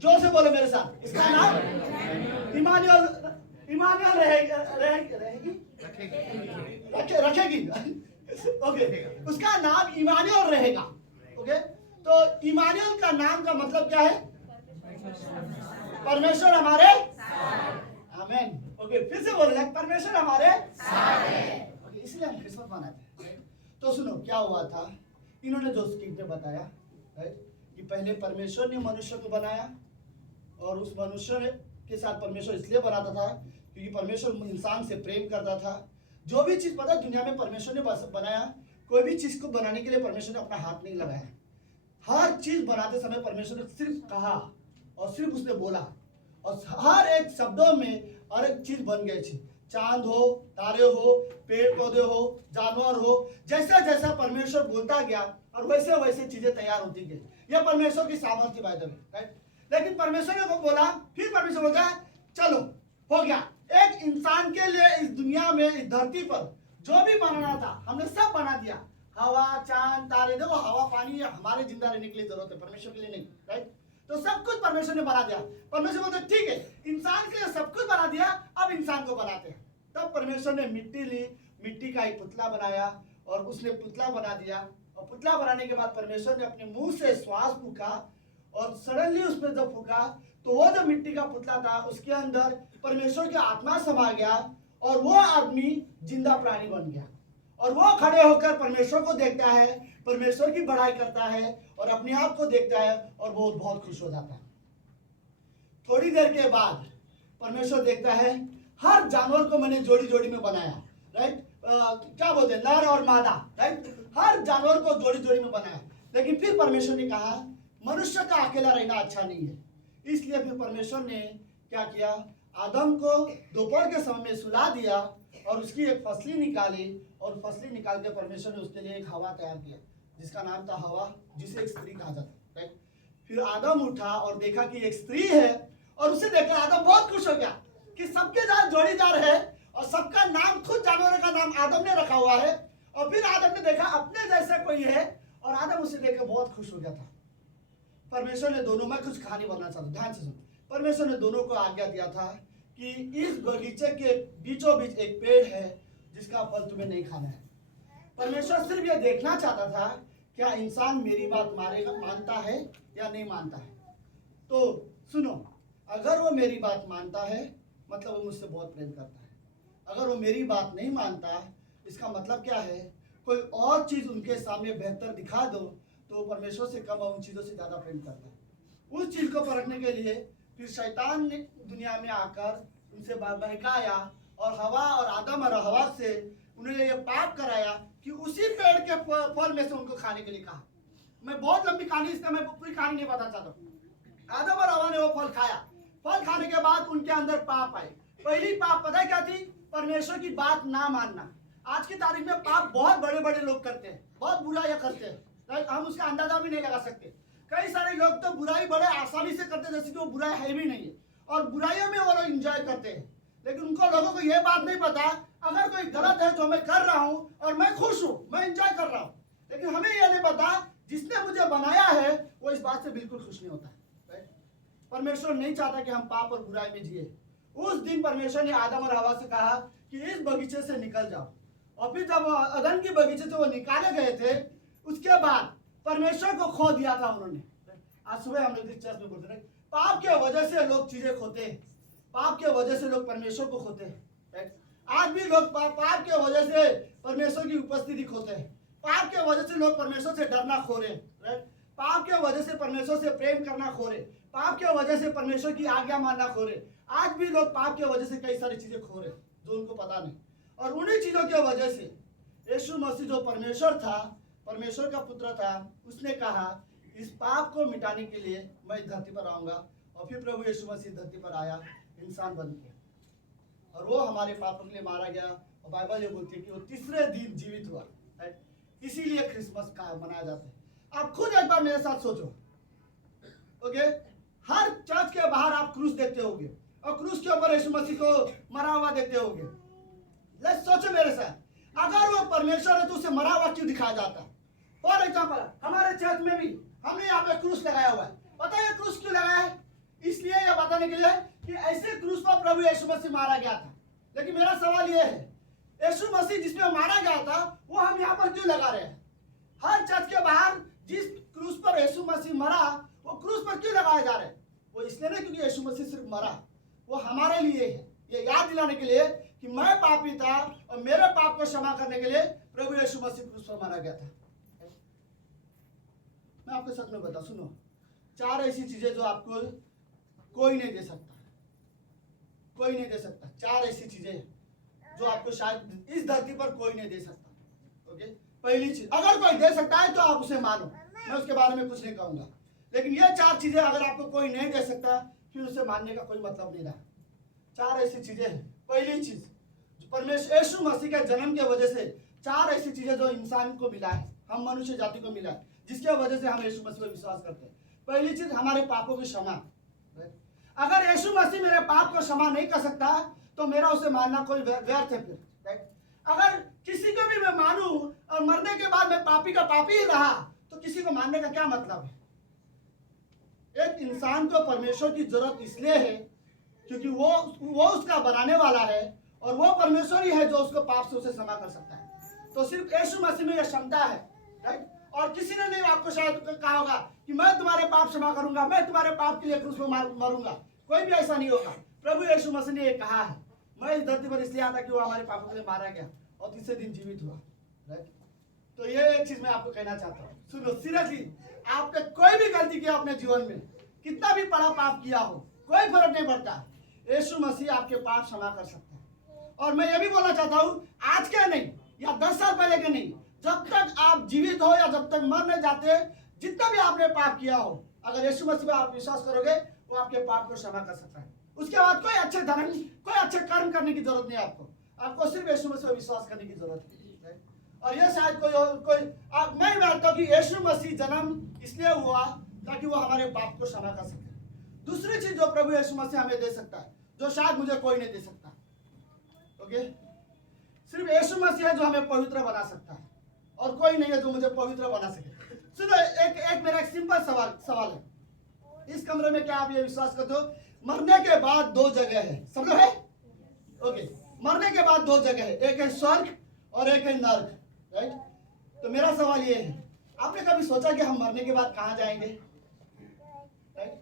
जोर से बोलो मेरे साथ, इसका नाम इमानुएल रहेगी रखेगी। ओके उसका नाम इमानुएल रहेगा। ओके तो इमानुएल का नाम का मतलब क्या है? परमेश्वर हमारे आमीन। ओके फिर से बोलो, परमेश्वर हमारे ओके, इसलिए हम क्रिसमस मनाते हैं। तो सुनो क्या हुआ था, इन्होंने जो स्क्रिप्ट में बताया, राइट, कि पहले परमेश्वर ने मनुष्य को बनाया और उस मनुष्य के साथ परमेश्वर इसलिए बनाता था क्योंकि परमेश्वर इंसान से प्रेम करता था। जो भी चीज पता दुनिया में परमेश्वर ने बनाया, कोई भी चीज को बनाने के लिए परमेश्वर ने अपना हाथ नहीं लगाया। हर चीज बनाते समय परमेश्वर ने सिर्फ कहा और सिर्फ उसने बोला और हर एक शब्दों में हर एक चीज बन गई थी। चांद हो, तारे हो, पेड़ पौधे हो, जानवर हो, जैसा जैसा परमेश्वर बोलता गया और वैसे वैसे चीजें तैयार होती गई। यह परमेश्वर की सामर्थ्य बाय द वे, राइट। लेकिन परमेश्वर ने को बोला, फिर परमेश्वर बोलता है चलो हो गया। एक इंसान के लिए इस दुनिया में, इस धरती पर जो भी बनाना था हमने सब बना दिया। हवा, चांद, तारे, देखो हवा पानी हमारे जिंदा रहने के लिए जरूरत है, परमेश्वर के लिए नहीं, राइट। तो सब कुछ परमेश्वर ने बना दिया। परमेश्वर बोलते ठीक है, इंसान के लिए सब कुछ बना दिया, अब इंसान को बनाते हैं। तब परमेश्वर ने मिट्टी ली, मिट्टी का एक पुतला बनाया और उसने पुतला बना दिया। और पुतला बनाने के बाद परमेश्वर ने अपने मुंह से श्वास फूका और सडनली उसमें जब फूका तो वो जो मिट्टी का पुतला था उसके अंदर परमेश्वर की आत्मा समा गया और वो आदमी जिंदा प्राणी बन गया। और वो खड़े होकर परमेश्वर को देखता है, परमेश्वर की बड़ाई करता है और अपने आप को देखता है और बहुत बहुत खुश हो जाता है। थोड़ी देर के बाद परमेश्वर देखता है हर जानवर को मैंने जोड़ी जोड़ी में बनाया, राइट। क्या बोलते हैं, नर और मादा, राइट। हर जानवर को जोड़ी जोड़ी में बनाया। लेकिन फिर परमेश्वर ने कहा मनुष्य का अकेला रहना अच्छा नहीं है। इसलिए फिर परमेश्वर ने क्या किया, आदम को दोपहर के समय में सुला दिया और उसकी एक फसली निकाली और फसली निकाल के परमेश्वर ने उसके लिए एक हवा तैयार किया जिसका नाम था हवा, जिसे एक स्त्री कहा जाता है, राइट। फिर आदम उठा और देखा कि एक स्त्री है और उसे देखकर आदम बहुत खुश हो गया कि सबके साथ जोड़ीदार है और सबका नाम, खुद जानवरों का नाम आदम ने रखा हुआ है। और फिर आदम ने देखा अपने जैसा कोई है और आदम उसे देखकर बहुत खुश हो गया था। परमेश्वर ने दोनों, मैं कुछ कहानी बोलना चाहता हूँ, ध्यान से सुनो। परमेश्वर ने दोनों को आज्ञा दिया था कि इस बगीचे के बीचों बीच एक पेड़ है जिसका फल तुम्हें नहीं खाना है। परमेश्वर सिर्फ यह देखना चाहता था क्या इंसान मेरी बात मानता है या नहीं मानता है। तो सुनो, अगर वो मेरी बात मानता है मतलब वो मुझसे बहुत प्रेम करता है। अगर वो मेरी बात नहीं मानता इसका मतलब क्या है, कोई और चीज उनके सामने बेहतर दिखा दो तो वो परमेश्वर से कम और उन चीजों से ज्यादा प्रेम करता है। उस चीज को परखने के लिए फिर शैतान ने दुनिया में आकर उनसे बहकाया और हवा और आदम और हवा से उन्होंने ये पाप कराया कि उसी पेड़ के फल में से उनको खाने के लिए कहा। मैं बहुत लंबी कहानी, इसका मैं पूरी कहानी नहीं बता चाहता। आदम और हवा ने वो फल खाया। फल खाने के बाद उनके अंदर पाप आए। पहली पाप पता है क्या थी, परमेश्वर की बात ना मानना। आज की तारीख में पाप बहुत बड़े बड़े लोग करते हैं, बहुत बुराइयां करते हैं, राइट। हम उसका अंदाजा भी नहीं लगा सकते। कई सारे लोग तो बुराई बड़े आसानी से करते हैं जैसे कि वो बुराई है भी नहीं है और बुराइयों में वो लोग एंजॉय करते हैं। लेकिन उनको लोगों को ये बात नहीं पता अगर कोई गलत है जो मैं कर रहा हूँ और मैं खुश हूँ, मैं एंजॉय कर रहा हूँ, लेकिन हमें यह नहीं पता जिसने मुझे बनाया है वो इस बात से बिल्कुल खुश नहीं होता, राइट। परमेश्वर नहीं चाहता कि हम पाप और बुराई में जिए। उस दिन परमेश्वर ने आदम और हवा से कहा कि इस बगीचे से निकल जाओ। और फिर जब अदन के बगीचे से वो निकाले गए थे उसके बाद परमेश्वर को खो दिया था उन्होंने। आज सुबह हम लोग चर्च में बोलते रहे पाप के वजह से लोग चीजें खोते हैं, पाप के वजह से लोग परमेश्वर को खोते हैं। आज भी लोग पाप के वजह से परमेश्वर की उपस्थिति खोते हैं। पाप के वजह से लोग परमेश्वर से डरना खो रहे हैं। पाप के वजह से परमेश्वर से प्रेम करना खो रहे। पाप के वजह से परमेश्वर की आज्ञा मानना खो रहे। आज भी लोग पाप के वजह से कई सारी चीजें खो रहे जो उनको पता नहीं। और उन्हीं चीजों की वजह से यीशु मसीह जो परमेश्वर था, परमेश्वर का पुत्र था, उसने कहा इस पाप को मिटाने के लिए मैं इस धरती पर आऊंगा। और फिर प्रभु यीशु मसीह धरती पर आया, इंसान बन गया और वो हमारे पापों के लिए मारा गया। और बाइबल ये बोलती है कि वो तीसरे दिन जीवित हुआ, राइट। इसीलिए क्रिसमस का मनाया जाता है। आप खुद एक बार मेरे साथ सोचो, ओके। हर चर्च के बाहर आप क्रूस देखते होंगे और क्रूस के ऊपर यीशु मसीह को मरा हुआ देखते होंगे। लेट्स सोचो मेरे साथ, अगर वो परमेश्वर है तो उसे मरा हुआ क्यों दिखाया जाता है? फॉर एग्जाम्पल हमारे चर्च में भी हमने यहाँ पे क्रूस लगाया हुआ है। पता है क्रूस क्यों लगाया है? इसलिए यह बताने के लिए कि ऐसे क्रूस पर प्रभु यीशु मसीह मारा गया था। लेकिन मेरा सवाल यह है, यीशु मसीह जिसमें मारा गया था वो हम यहाँ पर क्यों लगा रहे हैं? हर चर्च के बाहर जिस क्रूस पर यीशु मसीह मरा वो क्रूस पर क्यों लगाया जा रहा है? वो इसलिए नहीं क्योंकि यीशु मसीह सिर्फ मरा, वो हमारे लिए है, ये याद दिलाने के लिए कि मैं पापी था और मेरे पाप को क्षमा करने के लिए प्रभु यीशु मसीह क्रूस पर मारा गया था। मैं आपको सच में बता, सुनो, 4 ऐसी चीजें जो आपको कोई नहीं दे सकता, कोई नहीं दे सकता। 4 ऐसी चीजें जो आपको शायद इस धरती पर कोई नहीं दे सकता, ओके। पहली चीज, अगर कोई दे सकता है तो आप उसे मानो, मैं उसके बारे में कुछ नहीं कहूंगा। लेकिन ये 4 चीजें अगर आपको कोई नहीं दे सकता फिर उसे मानने का कोई मतलब नहीं रहा। 4 ऐसी चीजें हैं। पहली चीज, परमेश्वर यीशु मसीह के जन्म के वजह से 4 ऐसी चीजें जो इंसान को मिला है, हम मनुष्य जाति को मिला है, जिसके वजह से हम यीशु मसीह पर विश्वास करते हैं। पहली चीज हमारे पापों की क्षमा। अगर यीशु मसीह मेरे पाप को क्षमा नहीं कर सकता तो मेरा उसे मानना कोई व्यर्थ है। फिर अगर किसी को भी मैं मानूं और मरने के बाद मैं पापी का पापी ही रहा तो किसी को मानने का क्या मतलब है? एक इंसान को परमेश्वर की जरूरत इसलिए है क्योंकि वो उसका बनाने वाला है और वो परमेश्वर ही है जो उसको पाप से उसे क्षमा कर सकता है। तो सिर्फ यीशु मसीह में यह क्षमता है, राइट? और किसी ने नहीं आपको शायद कहा होगा कि मैं तुम्हारे पाप क्षमा करूंगा, मैं तुम्हारे पाप के लिए क्रूस पर मरूंगा। कोई भी ऐसा नहीं होगा। प्रभु यीशु मसीह ने ये कहा है, मैं इस धरती पर इसलिए आता कि वो हमारे पापों के लिए मारा गया और तीसरे दिन जीवित हुआ, राइट? तो ये एक चीज मैं आपको कहना चाहता हूँ। सुनो, सीरियसली, आपने कोई भी गलती किया अपने जीवन में, कितना भी बड़ा पाप किया हो, कोई फर्क नहीं पड़ता, यीशु मसीह आपके पाप क्षमा कर सकता है। और मैं ये भी बोलना चाहता हूँ, आज के नहीं या 10 साल पहले के नहीं, जब तक आप जीवित हो या जब तक मर नहीं जाते, जितना भी आपने पाप किया हो, अगर यीशु मसीह पर आप विश्वास करोगे, वो आपके पाप को क्षमा कर सकता है। उसके बाद कोई अच्छे धर्म, कोई अच्छे कर्म करने की जरूरत नहीं है आपको सिर्फ यीशु मसीह पर विश्वास करने की जरूरत है। और ये शायद मैं मानता हूँ कि यीशु मसीह जन्म इसलिए हुआ ताकि वो हमारे पाप को क्षमा कर सके। दूसरी चीज जो प्रभु यीशु मसीह हमें दे सकता है, जो शायद मुझे कोई नहीं दे सकता, ओके, सिर्फ यीशु मसीह है जो हमें पवित्र बना सकता है और कोई नहीं है जो मुझे पवित्र बना सके। सुनो, एक मेरा एक सिंपल सवाल है। इस कमरे में क्या आप ये विश्वास करते हो मरने के बाद 2 जगह है? सब लोग है? ओके, मरने के बाद 2 जगह है, एक है स्वर्ग और एक है नर्क, राइट? तो मेरा सवाल ये है, आपने कभी सोचा कि हम मरने के बाद कहाँ जाएंगे? राइट?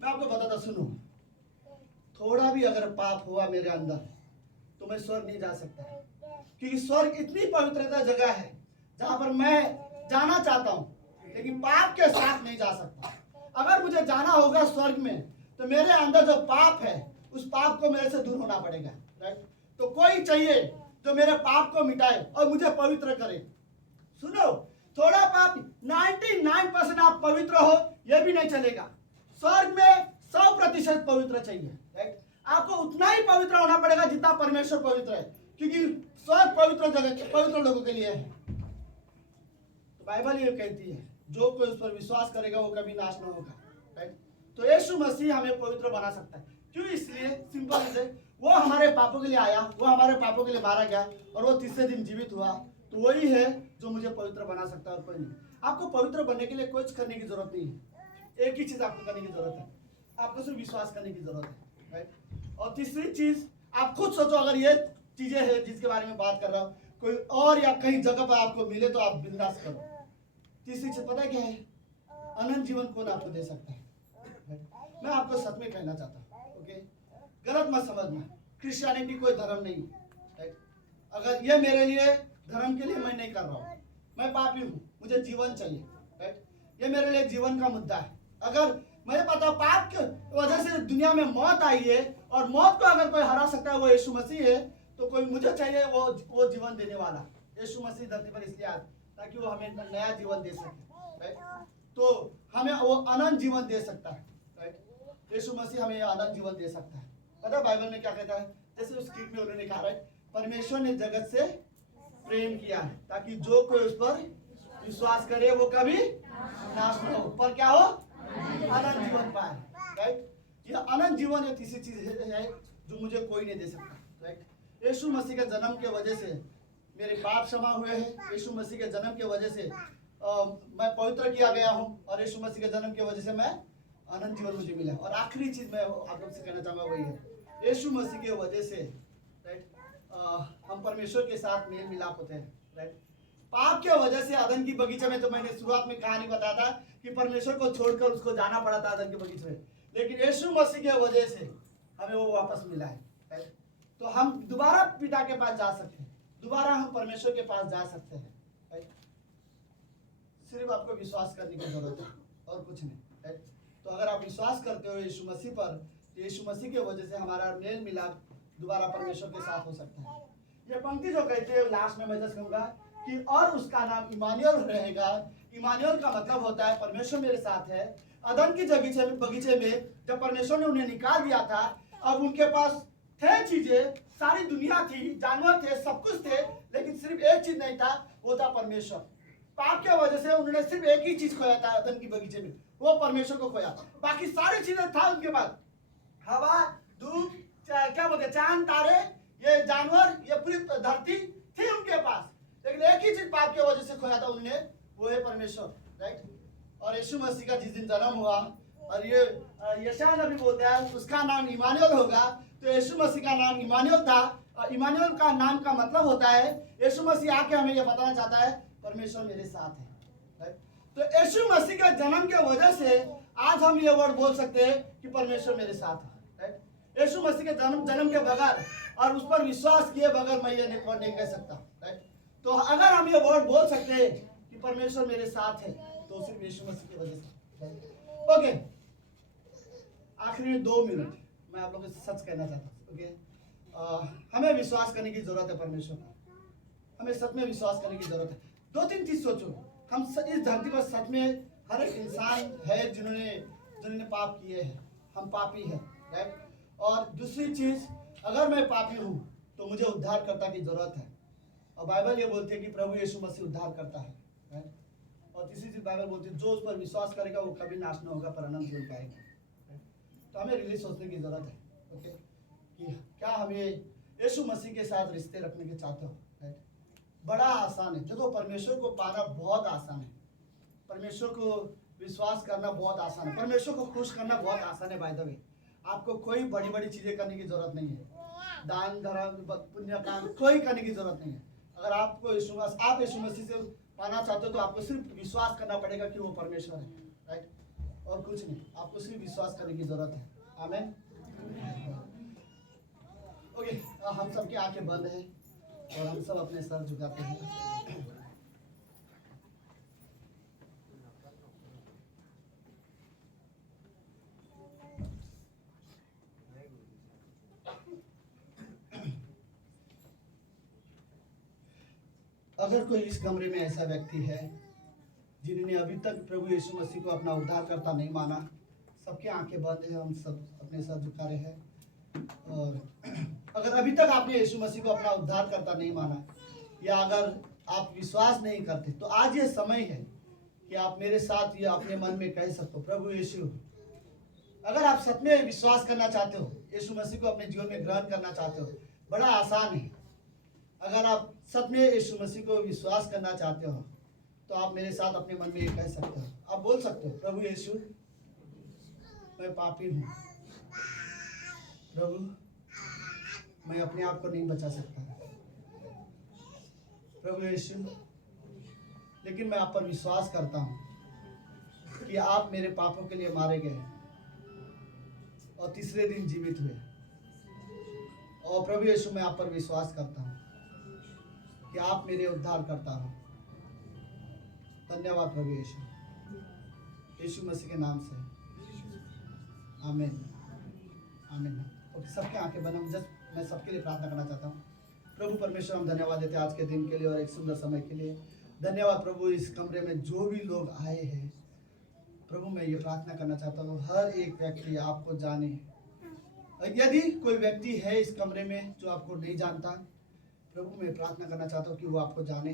मैं आपको बताता, सुनो, थोड़ा भी अगर पाप हुआ मेरे अंदर तो मैं स्वर्ग नहीं जा सकता, क्योंकि स्वर्ग इतनी पवित्रता जगह है जहां पर मैं जाना चाहता हूं, लेकिन पाप के साथ नहीं जा सकता। अगर मुझे जाना होगा स्वर्ग में तो मेरे अंदर जो पाप है उस पाप को मेरे से दूर होना पड़ेगा, राइट? तो कोई चाहिए जो मेरे पाप को मिटाए और मुझे पवित्र करे। सुनो, थोड़ा पाप 99% आप पवित्र हो यह भी नहीं चलेगा। स्वर्ग में 100% पवित्र चाहिए, राइट? आपको उतना ही पवित्र होना पड़ेगा जितना परमेश्वर पवित्र है, क्योंकि स्वर्ग पवित्र जगह, पवित्र लोगों के लिए है। तो बाइबल ये कहती है, जो कोई उस पर विश्वास करेगा वो कभी नाश न होगा, राइट? तो यीशु मसीह हमें पवित्र बना सकता है। क्यों? इसलिए सिंपल है, वो हमारे पापों के लिए आया, वो हमारे पापों के लिए मारा गया और वो तीसरे दिन जीवित हुआ। तो वही है जो मुझे पवित्र बना सकता है और कोई नहीं। आपको पवित्र बनने के लिए कुछ करने की जरूरत नहीं है। एक ही चीज आपको करने की जरूरत है, आपको सिर्फ विश्वास करने की जरूरत है, राइट? और तीसरी चीज, आप खुद सोचो, अगर ये चीजें हैं जिसके बारे में बात कर रहा हूँ, कोई और या कहीं जगह पर आपको मिले तो आप बिंदास करो। तीसरी चीज पता है क्या है? अनंत जीवन कौन आपको दे सकता है? मैं आपको सच में कहना चाहता हूँ, ओके, गलत मत समझना, क्रिश्चियनिटी कोई धर्म नहीं, राइट? अगर ये मेरे लिए धर्म के लिए मैं नहीं कर रहा हूँ, मैं पापी हूँ, मुझे जीवन चाहिए, राइट? ये मेरे लिए जीवन का मुद्दा है। अगर मुझे पता पाप की वजह से दुनिया में मौत आई है और मौत को अगर कोई हरा सकता है वो यीशु मसीह है, तो कोई मुझे चाहिए वो जीवन देने वाला। यीशु मसीह धरती पर इसलिए आया ताकि वो हमें नया जीवन दे सके, राइट? तो हमें वो अनंत जीवन दे सकता है, राइट? यीशु मसीह हमें अनंत जीवन दे सकता है। पता है बाइबल में क्या कहता है? जैसे उस गीत में उन्होंने कहा है, परमेश्वर ने जगत से प्रेम किया है ताकि जो कोई उस पर विश्वास करे वो कभी नाश न हो, पर क्या हो? अनंत जीवन पाए, राइट? ये अनंत जीवन ये तीसरी चीज है जो मुझे कोई नहीं दे सकता, राइट? यीशु मसीह के जन्म के वजह से मेरे पाप क्षमा हुए हैं। यीशु मसीह के जन्म के वजह से मैं पवित्र किया गया हूँ और यीशु मसीह के जन्म के वजह से मैं अनंत जीवन मुझे मिला। और आखिरी चीज मैं आप लोग से कहना चाहूंगा वही है, यीशु मसीह के वजह से, राइट, हम परमेश्वर के साथ मेल मिलाप होते हैं, राइट? पाप के वजह से अदन की बगीचे में, तो मैंने शुरुआत में कहानी बताया था कि परमेश्वर को छोड़कर उसको जाना पड़ा था अदन के बगीचे में, लेकिन यीशु मसीह के वजह से हमें वो वापस मिला है, राइट? तो हम दोबारा पिता के पास जा सकते हैं, दोबारा हम परमेश्वर के पास जा सकते हैं, राइट? सिर्फ आपको विश्वास करने की जरूरत है और कुछ नहीं, राइट? तो अगर आप विश्वास करते हो यीशु मसीह पर, तो यीशु मसीह के वजह से हमारा मेल मिलाप दोबारा परमेश्वर के साथ हो सकता है। ये पंक्ति जो कहते हैं लास्ट में मैं जस्ट कहूंगा कि और उसका नाम इमानुएल रहेगा। इमानुएल का मतलब होता है परमेश्वर मेरे साथ है। अदन की बगीचे में जब परमेश्वर ने उन्हें निकाल दिया था, अब उनके पास थे चीजें, सारी दुनिया थी, जानवर थे, सब कुछ थे, लेकिन सिर्फ एक चीज नहीं था, वो था परमेश्वर। पाप की वजह से उन्होंने सिर्फ एक ही चीज खोया था अदन की बगीचे में, वो परमेश्वर को खोया। बाकी सारी चीजें था उनके पास, हवा, धूप, क्या बोलते, चांद, तारे, ये जानवर, ये पूरी धरती थी उनके पास, लेकिन एक ही चीज पाप की वजह से खोया था उन्होंने, वो है परमेश्वर, राइट। और यीशु मसीह का जिस दिन जन्म हुआ, और ये यशायाह नबी बोलता है उसका नाम इमानुएल होगा, तो यीशु मसीह का नाम इमानुएल था। और इमानुएल का नाम का मतलब होता है, यीशु मसीह आके हमें यह बताना चाहता है परमेश्वर मेरे साथ है, राइट। तो यीशु मसीह का जन्म के वजह से आज हम ये वर्ड बोल सकते हैं कि परमेश्वर मेरे साथ है, राइट। यीशु मसीह के जन्म के बगैर और उस पर विश्वास किए बगैर मैं ये वर्ड नहीं कह सकता, राइट। तो अगर हम ये वर्ड बोल सकते हैं कि परमेश्वर मेरे साथ है, तो सिर्फ यीशु मसीह की वजह से। ओके, आखिरी में 2 मिनट मैं आप लोगों से सच कहना चाहता हूँ। ओके, हमें विश्वास करने की जरूरत है परमेश्वर पर, हमें सच में विश्वास करने की जरूरत है। 2-3 चीज सोचो, हम इस धरती पर सच में हर एक इंसान है जिन्होंने पाप किए हैं, हम पापी हैं, राइट। और दूसरी चीज, अगर मैं पापी हूँ तो मुझे उद्धारकर्ता की जरूरत है, और बाइबल ये बोलती है कि प्रभु यीशु मसीह उद्धार करता है, राइट। और तीसरी चीज बाइबल बोलती है जो उस पर विश्वास करेगा वो कभी नाश न होगा पर अनंत जीवन पाएगा। तो हमें रियली सोचने की जरूरत है, ओके, कि क्या हमें यीशु मसीह के साथ रिश्ते रखने के चाहते हो, राइट। बड़ा आसान है, देखो परमेश्वर को पाना बहुत आसान है, परमेश्वर को विश्वास करना बहुत आसान है, परमेश्वर को खुश करना बहुत आसान है। बाय द वे, आपको कोई बड़ी बड़ी चीजें करने की जरूरत नहीं है, दान धर्म पुण्य काम कोई करने की जरूरत नहीं है। अगर आपको आप यीशु मसीह से पाना चाहते हो तो आपको सिर्फ विश्वास करना पड़ेगा कि वो परमेश्वर है, राइट, और कुछ नहीं, आपको सिर्फ विश्वास करने की जरूरत है। आमीन। ओके, हम सबकी आंखें बंद हैं और हम सब अपने सर झुकाते हैं। अगर कोई इस कमरे में ऐसा व्यक्ति है जिन्होंने अभी तक प्रभु यीशु मसीह को अपना उद्धारकर्ता नहीं माना, सबकी आंखें बंद हैं, हम सब अपने सर झुका रहे हैं। और अगर अभी तक आपने यीशु मसीह को अपना उद्धारकर्ता नहीं माना, या अगर आप विश्वास नहीं करते, तो आज ये समय है कि आप मेरे साथ ये अपने मन में कह सकते हो, प्रभु यीशु, अगर आप सच में विश्वास करना चाहते हो, यीशु मसीह को अपने जीवन में ग्रहण करना चाहते हो, बड़ा आसान है। अगर आप सच में यीशु मसीह को विश्वास करना चाहते हो तो आप मेरे साथ अपने मन में ये कह सकते हो, आप बोल सकते हो, प्रभु यीशु, मैं पापी हूँ, प्रभु मैं अपने आप को नहीं बचा सकता, प्रभु यीशु, लेकिन मैं आप पर विश्वास करता हूँ कि आप मेरे पापों के लिए मारे गए और तीसरे दिन जीवित हुए। और प्रभु यीशु, मैं आप पर विश्वास करता हूँ कि आप मेरे उद्धार करता हो। धन्यवाद प्रभु यीशु, यीशु मसीह के नाम से, आमीन, आमीन। ओके, सबके आंखें बंद, मैं सबके लिए प्रार्थना करना चाहता हूँ। प्रभु परमेश्वर, हम धन्यवाद देते हैं आज के दिन के लिए और एक सुंदर समय के लिए। धन्यवाद प्रभु, इस कमरे में जो भी लोग आए हैं, प्रभु मैं ये प्रार्थना करना चाहता हूँ हर एक व्यक्ति आपको जाने। यदि कोई व्यक्ति है इस कमरे में जो आपको नहीं जानता, प्रभु मैं प्रार्थना करना चाहता हूँ कि वो आपको जाने,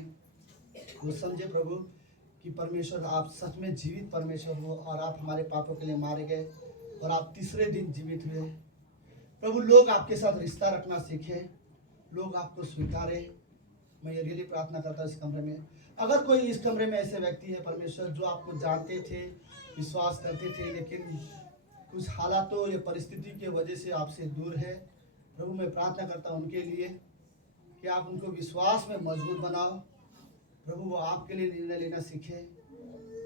वो समझे प्रभु कि परमेश्वर आप सच में जीवित परमेश्वर हो और आप हमारे पापों के लिए मारे गए और आप तीसरे दिन जीवित हुए। प्रभु लोग आपके साथ रिश्ता रखना सीखे, लोग आपको स्वीकारे। मैं ये रियली प्रार्थना करता हूँ इस कमरे में, अगर कोई इस कमरे में ऐसे व्यक्ति है परमेश्वर जो आपको जानते थे, विश्वास करते थे, लेकिन कुछ हालातों या परिस्थिति की वजह से आपसे दूर है, प्रभु मैं प्रार्थना करता हूँ उनके लिए कि आप उनको विश्वास में मजबूत बनाओ। प्रभु वो आपके लिए निर्णय लेना सीखे,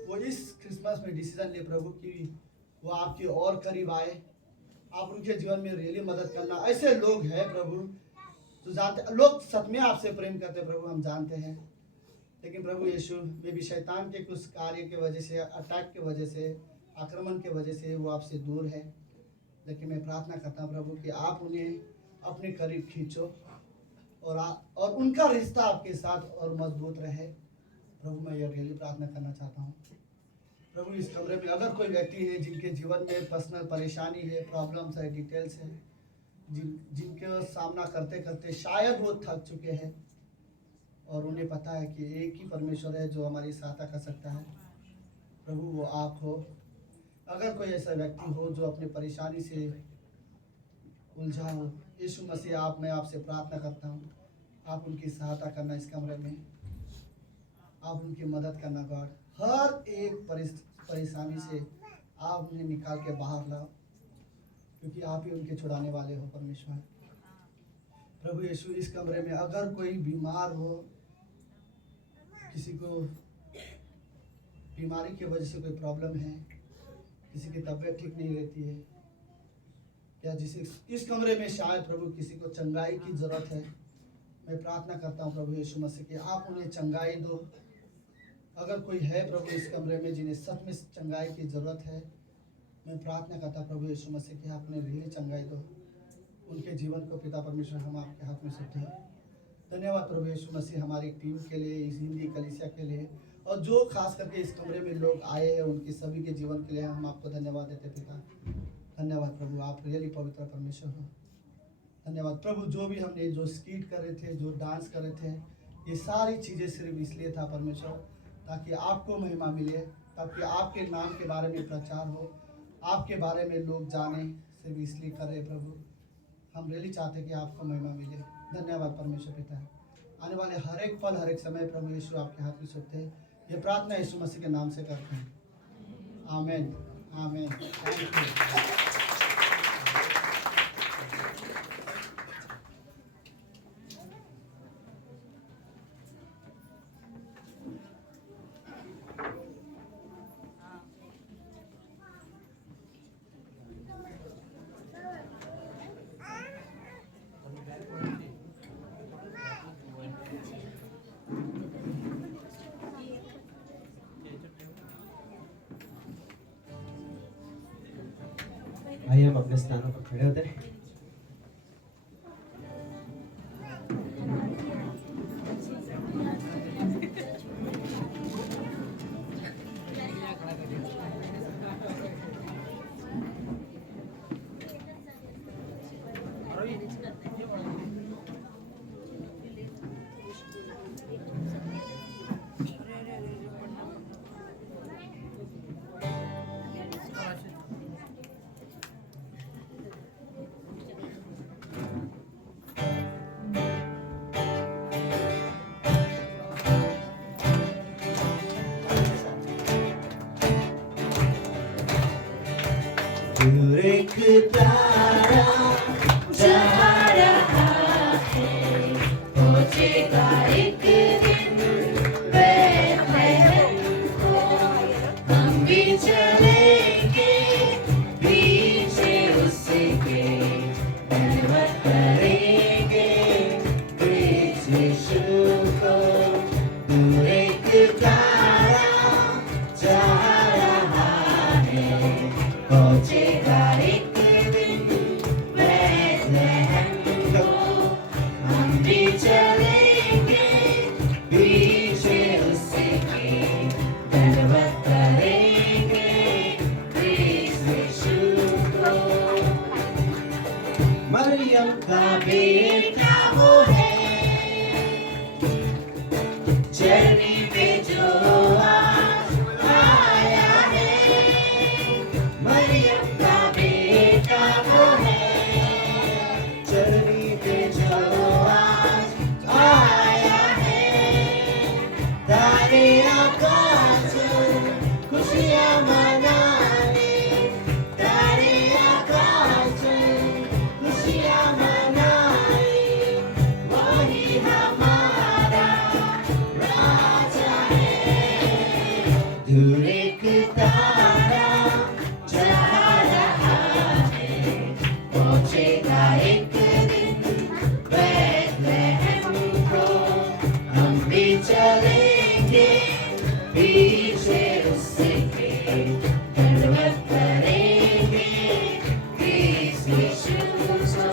वो इस क्रिसमस में डिसीजन ले प्रभु कि वो आपके और करीब आए, आप उनके जीवन में रियली मदद करना। ऐसे लोग हैं प्रभु जो जानते, लोग सच में आपसे प्रेम करते प्रभु, हम जानते हैं, लेकिन प्रभु यीशु में भी शैतान के कुछ कार्य के वजह से, अटैक के वजह से, आक्रमण के वजह से वो आपसे दूर है। लेकिन मैं प्रार्थना करता हूँ प्रभु कि आप उन्हें अपने करीब खींचो और उनका रिश्ता आपके साथ और मजबूत रहे। प्रभु मैं ये रियली प्रार्थना करना चाहता हूँ प्रभु, इस कमरे में अगर कोई व्यक्ति है जिनके जीवन में पर्सनल परेशानी है, प्रॉब्लम्स है, डिटेल्स है, जिनके सामना करते करते शायद वो थक चुके हैं और उन्हें पता है कि एक ही परमेश्वर है जो हमारी सहायता कर सकता है। प्रभु वो आप हो। अगर कोई ऐसा व्यक्ति हो जो अपनी परेशानी से उलझा हो, यीशु मसीह मैं आपसे प्रार्थना करता हूँ, आप उनकी सहायता करना इस कमरे में, आप उनकी मदद करना गॉड। हर एक परेशानी से आप उन्हें निकाल के बाहर लाओ, क्योंकि आप ही उनके छुड़ाने वाले हो परमेश्वर। प्रभु यीशु इस कमरे में अगर कोई बीमार हो, किसी को बीमारी की वजह से कोई प्रॉब्लम है, किसी की तबीयत ठीक नहीं रहती है, या इस कमरे में शायद प्रभु किसी को चंगाई की जरूरत है, मैं प्रार्थना करता हूँ प्रभु यीशु मसीह कि आप उन्हें चंगाई दो। अगर कोई है प्रभु इस कमरे में जिन्हें सच में चंगाई की जरूरत है, मैं प्रार्थना करता हूँ प्रभु यीशु मसीह कि आप उन्हें रियली चंगाई दो। उनके जीवन को पिता परमेश्वर हम आपके हाथ में सौंपते हैं। धन्यवाद प्रभु यीशु मसीह हमारी टीम के लिए, इस हिंदी कलीसिया के लिए, और जो खास करके इस कमरे में लोग आए हैं उनके सभी के जीवन के लिए हम आपको धन्यवाद देते पिता। धन्यवाद प्रभु, आप रियली पवित्र परमेश्वर हो। धन्यवाद प्रभु, जो भी हमने जो स्कीट कर रहे थे, जो डांस कर रहे थे, ये सारी चीज़ें सिर्फ इसलिए था परमेश्वर, ताकि आपको महिमा मिले, ताकि आपके नाम के बारे में प्रचार हो, आपके बारे में लोग जाने, सिर्फ इसलिए कर रहे प्रभु। हम रियली चाहते कि आपको महिमा मिले। धन्यवाद परमेश्वर पिता। आने वाले हर एक पल, हर एक समय प्रभु यीशु आपके हाथ में सौंपते हैं। ये प्रार्थना यीशु मसीह के नाम से करते हैं। आमीन, आमीन। Thank you. आइए हम अपने स्थानों पर खड़े होते हैं। दूर एक तारा जा रहा है, पहुंचेगा एक दिन बैतलहम को। हम भी चलेंगे पीछे उसके, धन्यवाद करेंगे यीशु को। दूर एक तारा जा रहा है, पहुंचेगा एक दिन बैतलहम को। हम भी चलेंगे पीछे उसके, धन्यवाद करेंगे यीशु को। मरियम का बेटा वो है, चरनी पे जो आया है। मरियम का बेटा वो है, चरनी पे जो आया है। तारे आकाश खुशियाँ मनाए, तारे आकाश खुशियाँ मनाए। वही हमारा राजा है। दूर एक तारा जा रहा है, पहुंचेगा एक दिन बैतलहम को। हम भी चलेंगे पीछे उसके, धन्यवाद करेंगे यीशु को।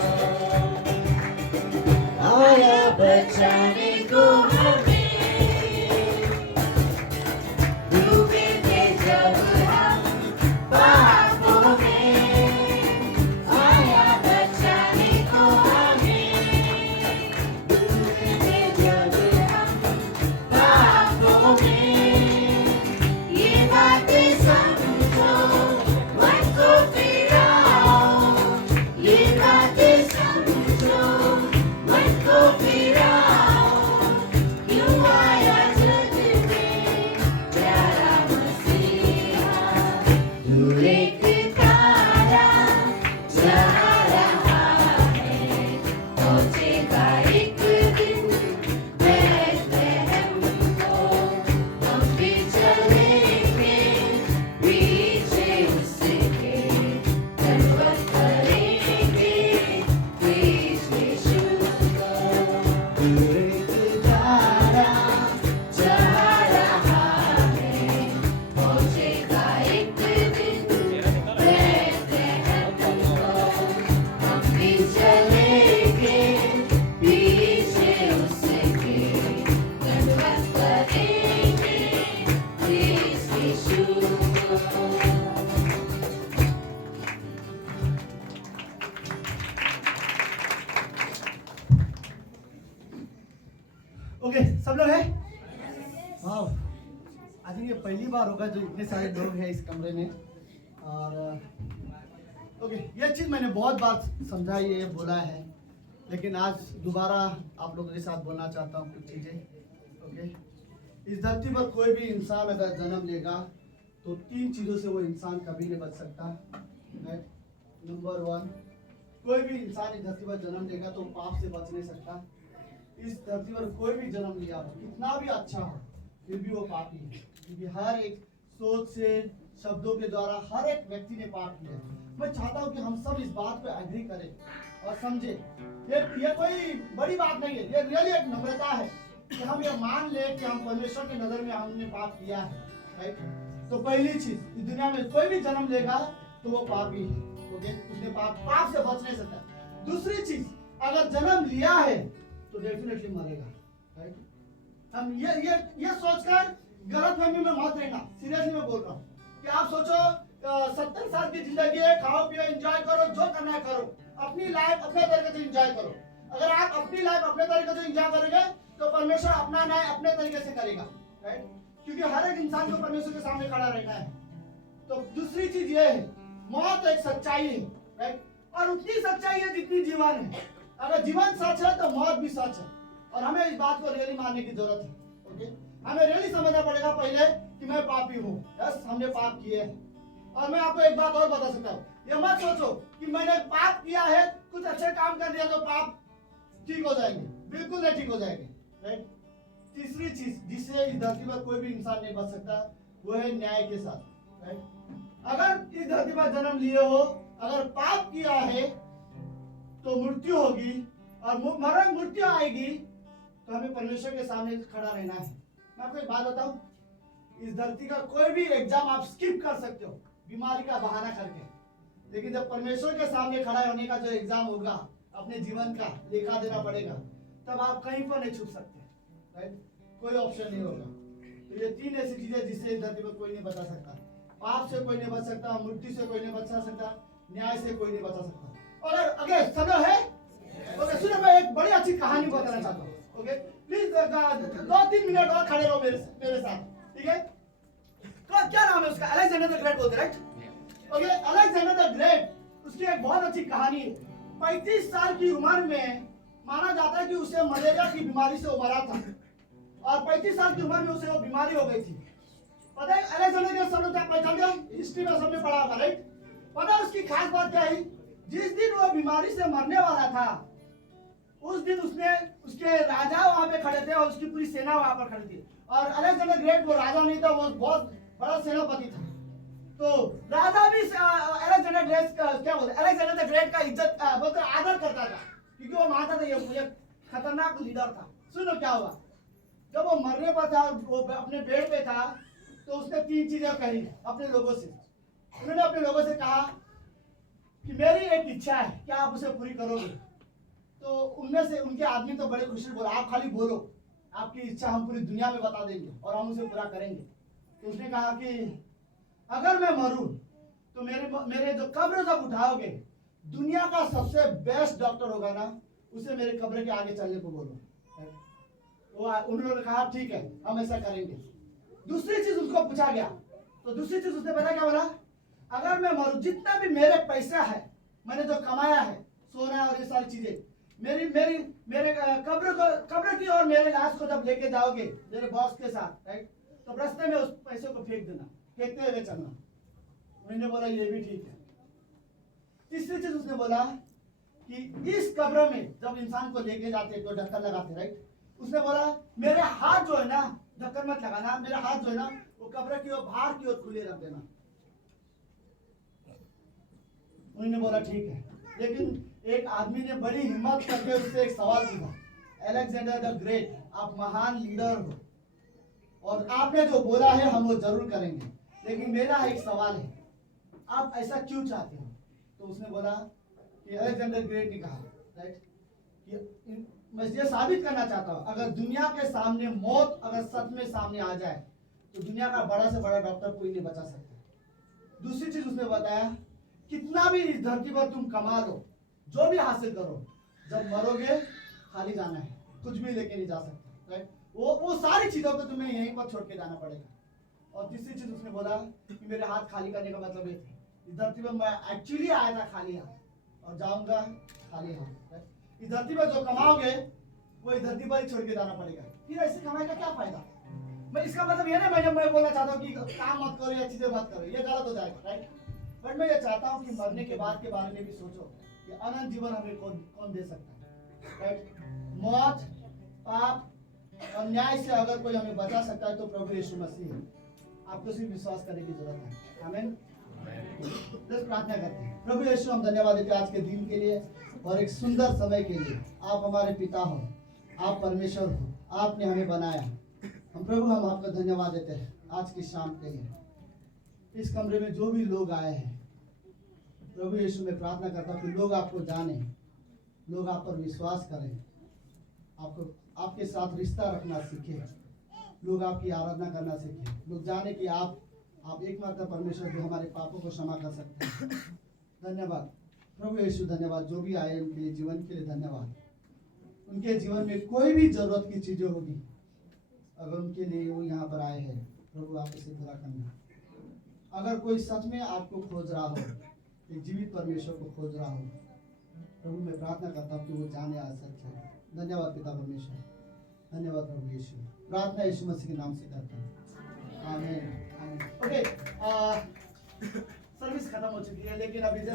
आया बचाने को हमें, डूबे थे जब हम पापों में। आया बचाने को ओके, सब लोग हैं? वाह, आई थिंक ये पहली बार होगा जो इतने सारे लोग हैं इस कमरे में। और ओके, ये चीज़ मैंने बहुत बार समझा, ये बोला है, लेकिन आज दोबारा आप लोगों के साथ बोलना चाहता हूँ कुछ चीज़ें। ओके, इस धरती पर कोई भी इंसान अगर जन्म लेगा तो 3 चीज़ों से वो इंसान कभी नहीं बच सकता। राइट, नंबर 1, कोई भी इंसान इस धरती पर जन्म लेगा तो पाप से बच नहीं सकता। इस धरती पर कोई भी जन्म लिया हो, कितना भी अच्छा हो, फिर भी वो पापी है, क्योंकि हर एक सोच से, शब्दों के द्वारा हर एक व्यक्ति ने पाप किया है। मैं चाहता हूँ कि हम सब इस बात पे एग्री करें और समझे। ये कोई बड़ी बात नहीं है, ये रियली एक नम्रता है कि हम ये मान ले कि हम परमेश्वर की नजर में हमने पाप किया है। राइट, तो पहली चीज, इस दुनिया में कोई भी जन्म लेगा तो वो पापी है। ओके, उसने पाप से बच नहीं सकता। दूसरी चीज, अगर जन्म लिया है तो डेफिनेटली मरेगा। राइट, हम ये सोचकर गलतफहमी में मत रहना। सीरियसली मैं बोल रहा हूँ कि आप सोचो 70 साल की जिंदगी है, खाओ पियो, एंजॉय करो, जो करना है करो, अपनी लाइफ अपने तरीके से एंजॉय करो। अगर आप अपनी लाइफ अपने तरीके से एंजॉय करोगे तो परमेश्वर अपना न्याय अपने तरीके से करेगा। राइट, क्योंकि हर एक इंसान को परमेश्वर के सामने खड़ा रहना है। तो दूसरी चीज ये है, मौत एक सच्चाई है। राइट, और उतनी सच्चाई है जितनी जीवन है। अगर जीवन सच है तो मौत भी सच है, और हमें इस बात को रियली मानने की जरूरत है। ओके, हमें रियली समझना पड़ेगा पहले कि मैं पापी हूँ। यस, हमने पाप किए हैं। और मैं आपको एक बात और बता सकता हूँ, ये मत सोचो कि मैंने पाप किया है, कुछ अच्छे काम कर दिया तो पाप ठीक हो जाएंगे। बिल्कुल नहीं ठीक हो जाएंगे। राइट, तीसरी चीज जिससे इस धरती पर कोई भी इंसान नहीं बच सकता, वो है न्याय के साथ। राइट, अगर इस धरती पर जन्म लिए हो, अगर पाप किया है तो मृत्यु होगी, और मृत्यु आएगी तो हमें परमेश्वर के सामने खड़ा रहना है। मैं आपको एक बात बताऊं, इस धरती का कोई भी एग्जाम आप स्किप कर सकते हो बीमारी का बहाना करके, लेकिन जब परमेश्वर के सामने खड़ा होने का जो एग्जाम होगा, अपने जीवन का लेखा देना पड़ेगा, तब आप कहीं पर नहीं छुप सकते। राइट, कोई ऑप्शन नहीं होगा। तो ये 3 ऐसी चीजें जिससे इस धरती पर कोई नहीं बचा सकता। पाप से कोई नहीं बच सकता, मृत्यु से कोई नहीं बचा सकता, न्याय से कोई नहीं बचा सकता। और अगर सब है, ओके, सुनो, मैं एक बड़ी अच्छी कहानी बताना चाहता हूँ। ओके, प्लीज 2-3 मिनट और खड़े रहो मेरे साथ, ठीक है? क्या नाम है उसका? अलेक्जेंडर द ग्रेट बोलते, right? Okay, Alexander the great, उसकी एक बहुत अच्छी कहानी है। 35 साल की उम्र में माना जाता है कि उसे मलेरिया की बीमारी से वो मरा था, और 35 साल की उम्र में उसे वो बीमारी हो गई थी। पता है अलेक्जेंडर के सब लोग पहचानते हो, हिस्ट्री में सबने पढ़ा होगा, राइट? पता है उसकी खास बात क्या है? जिस दिन वो बीमारी से मरने वाला था, उस दिन उसके राजा वहां पे खड़े थे और उसकी पूरी सेना वहां पर खड़ी थी। और अलेक्जेंडर ग्रेट वो राजा नहीं था, वो बहुत बड़ा सेनापति था। तो राजा भी अलेक्जेंडर ग्रेट का क्या बोलते, अलेक्जेंडर द ग्रेट का इज्जत बोलते आदर करता था, क्योंकि वो मानता था ये खतरनाक लीडर था। सुनो क्या हुआ, जब वो मरने पर था, वो अपने बेड पे था, तो उसने 3 चीजें कही अपने लोगों से। उन्होंने अपने लोगों से कहा कि मेरी एक इच्छा है, क्या आप उसे पूरी करोगे? तो उनमें से उनके आदमी तो बड़े खुशी बोला, आप खाली बोलो, आपकी इच्छा हम पूरी दुनिया में बता देंगे और हम उसे पूरा करेंगे। तो उसने कहा कि अगर मैं मरूं तो मेरे जो कब्र जब उठाओगे, दुनिया का सबसे बेस्ट डॉक्टर होगा ना, उसे मेरे कब्र के आगे चलने को बोलो। उन्होंने कहा ठीक है, हम ऐसा करेंगे। दूसरी चीज उसको पूछा गया, तो दूसरी चीज उसने पता क्या बोला? अगर मैं मरूं, जितना भी मेरे पैसा है, मैंने जो कमाया है, सोना और ये सारी चीजें, मेरे कब्र की और मेरे लाश को जब लेके जाओगे मेरे बॉस के साथ, राइट, तो रास्ते में उस पैसे को फेंक देना, फेंकते हुए चलना। मैंने बोला ये भी ठीक है। तीसरी चीज उसने बोला कि इस कब्र में जब इंसान को लेके जाते तो ढक्कन लगाते, राइट, उसने बोला मेरे हाथ जो है ना, ढक्कन मत लगाना, मेरा हाथ जो है ना वो कब्र की ओर बाहर की ओर खुले रख देना। उन्होंने बोला ठीक है। लेकिन एक आदमी ने बड़ी हिम्मत करके उससे एक सवाल पूछा, अलेक्जेंडर द ग्रेट, आप महान लीडर हो और आपने जो बोला है हम वो जरूर करेंगे, लेकिन मेरा एक सवाल है, आप ऐसा क्यों चाहते हो? तो उसने बोला कि अलेक्जेंडर ग्रेट ने कहा, राइट, कि मैं ये साबित करना चाहता हूँ, अगर दुनिया के सामने मौत अगर सच में सामने आ जाए तो दुनिया का बड़ा से बड़ा डॉक्टर कोई नहीं बचा सकता। दूसरी चीज उसने बताया, कितना भी इस धरती पर तुम कमा लो, जो भी हासिल करो, जब मरोगे खाली जाना है, कुछ भी लेके नहीं जा सकते। राइट? वो सारी चीजों को तुम्हें यहीं पर छोड़ के जाना पड़ेगा। और तीसरी चीज उसने बोला कि मेरे हाथ खाली करने का मतलब ये था, इस धरती पर मैं एक्चुअली आया था खाली हाथ और जाऊंगा खाली हाथ। राइट? इस धरती पर जो कमाओगे वो इस धरती पर ही छोड़ के जाना पड़ेगा। फिर ऐसे कमाई का क्या फायदा? मैं इसका मतलब ये नहीं मैं बोलना चाहता हूँ कि काम मत करो या चीजें मत करो, ये गलत हो जाएगा, राइट? बट मैं ये चाहता हूँ कि मरने के बाद के बारे में भी सोचो कि अनंत जीवन हमें कौन दे सकता है, राइट? मौत, पाप और न्याय से अगर कोई हमें बचा सकता है तो प्रभु यीशु मसीह है। आपको सिर्फ विश्वास करने की जरूरत है। आमीन। बस प्रार्थना करते हैं। प्रभु यीशु, हम धन्यवाद देते हैं आज के दिन के लिए और एक सुंदर समय के लिए। आप हमारे पिता हो, आप परमेश्वर हो, आपने हमें बनाया। हम प्रभु हम आपका धन्यवाद देते हैं आज की शाम के लिए। इस कमरे में जो भी लोग आए हैं प्रभु यीशु, मैं प्रार्थना करता हूँ कि लोग आपको जाने, लोग आप पर विश्वास करें, आपको आपके साथ रिश्ता रखना सीखे, लोग आपकी आराधना करना सीखे, लोग जाने कि आप एकमात्र परमेश्वर जो हमारे पापों को क्षमा कर सकते हैं। धन्यवाद प्रभु यीशु, धन्यवाद। जो भी आए उनके लिए जीवन के लिए धन्यवाद। उनके जीवन में कोई भी जरूरत की चीजें होगी, अगर उनके लिए वो यहाँ पर आए हैं, प्रभु आप इसे पूरा करना। अगर कोई सच में आपको खोज रहा हो, एक जीवित परमेश्वर को खोज रहा हो, प्रभु मैं प्रार्थना करता हूँ कि वो जाने आज सच है। धन्यवाद पिता परमेश्वर, धन्यवाद प्रभु यीशु। प्रार्थना यीशु मसीह के नाम से करता हूँ, आमीन। ओके, सर्विस खत्म हो चुकी है, लेकिन अभी जस्ट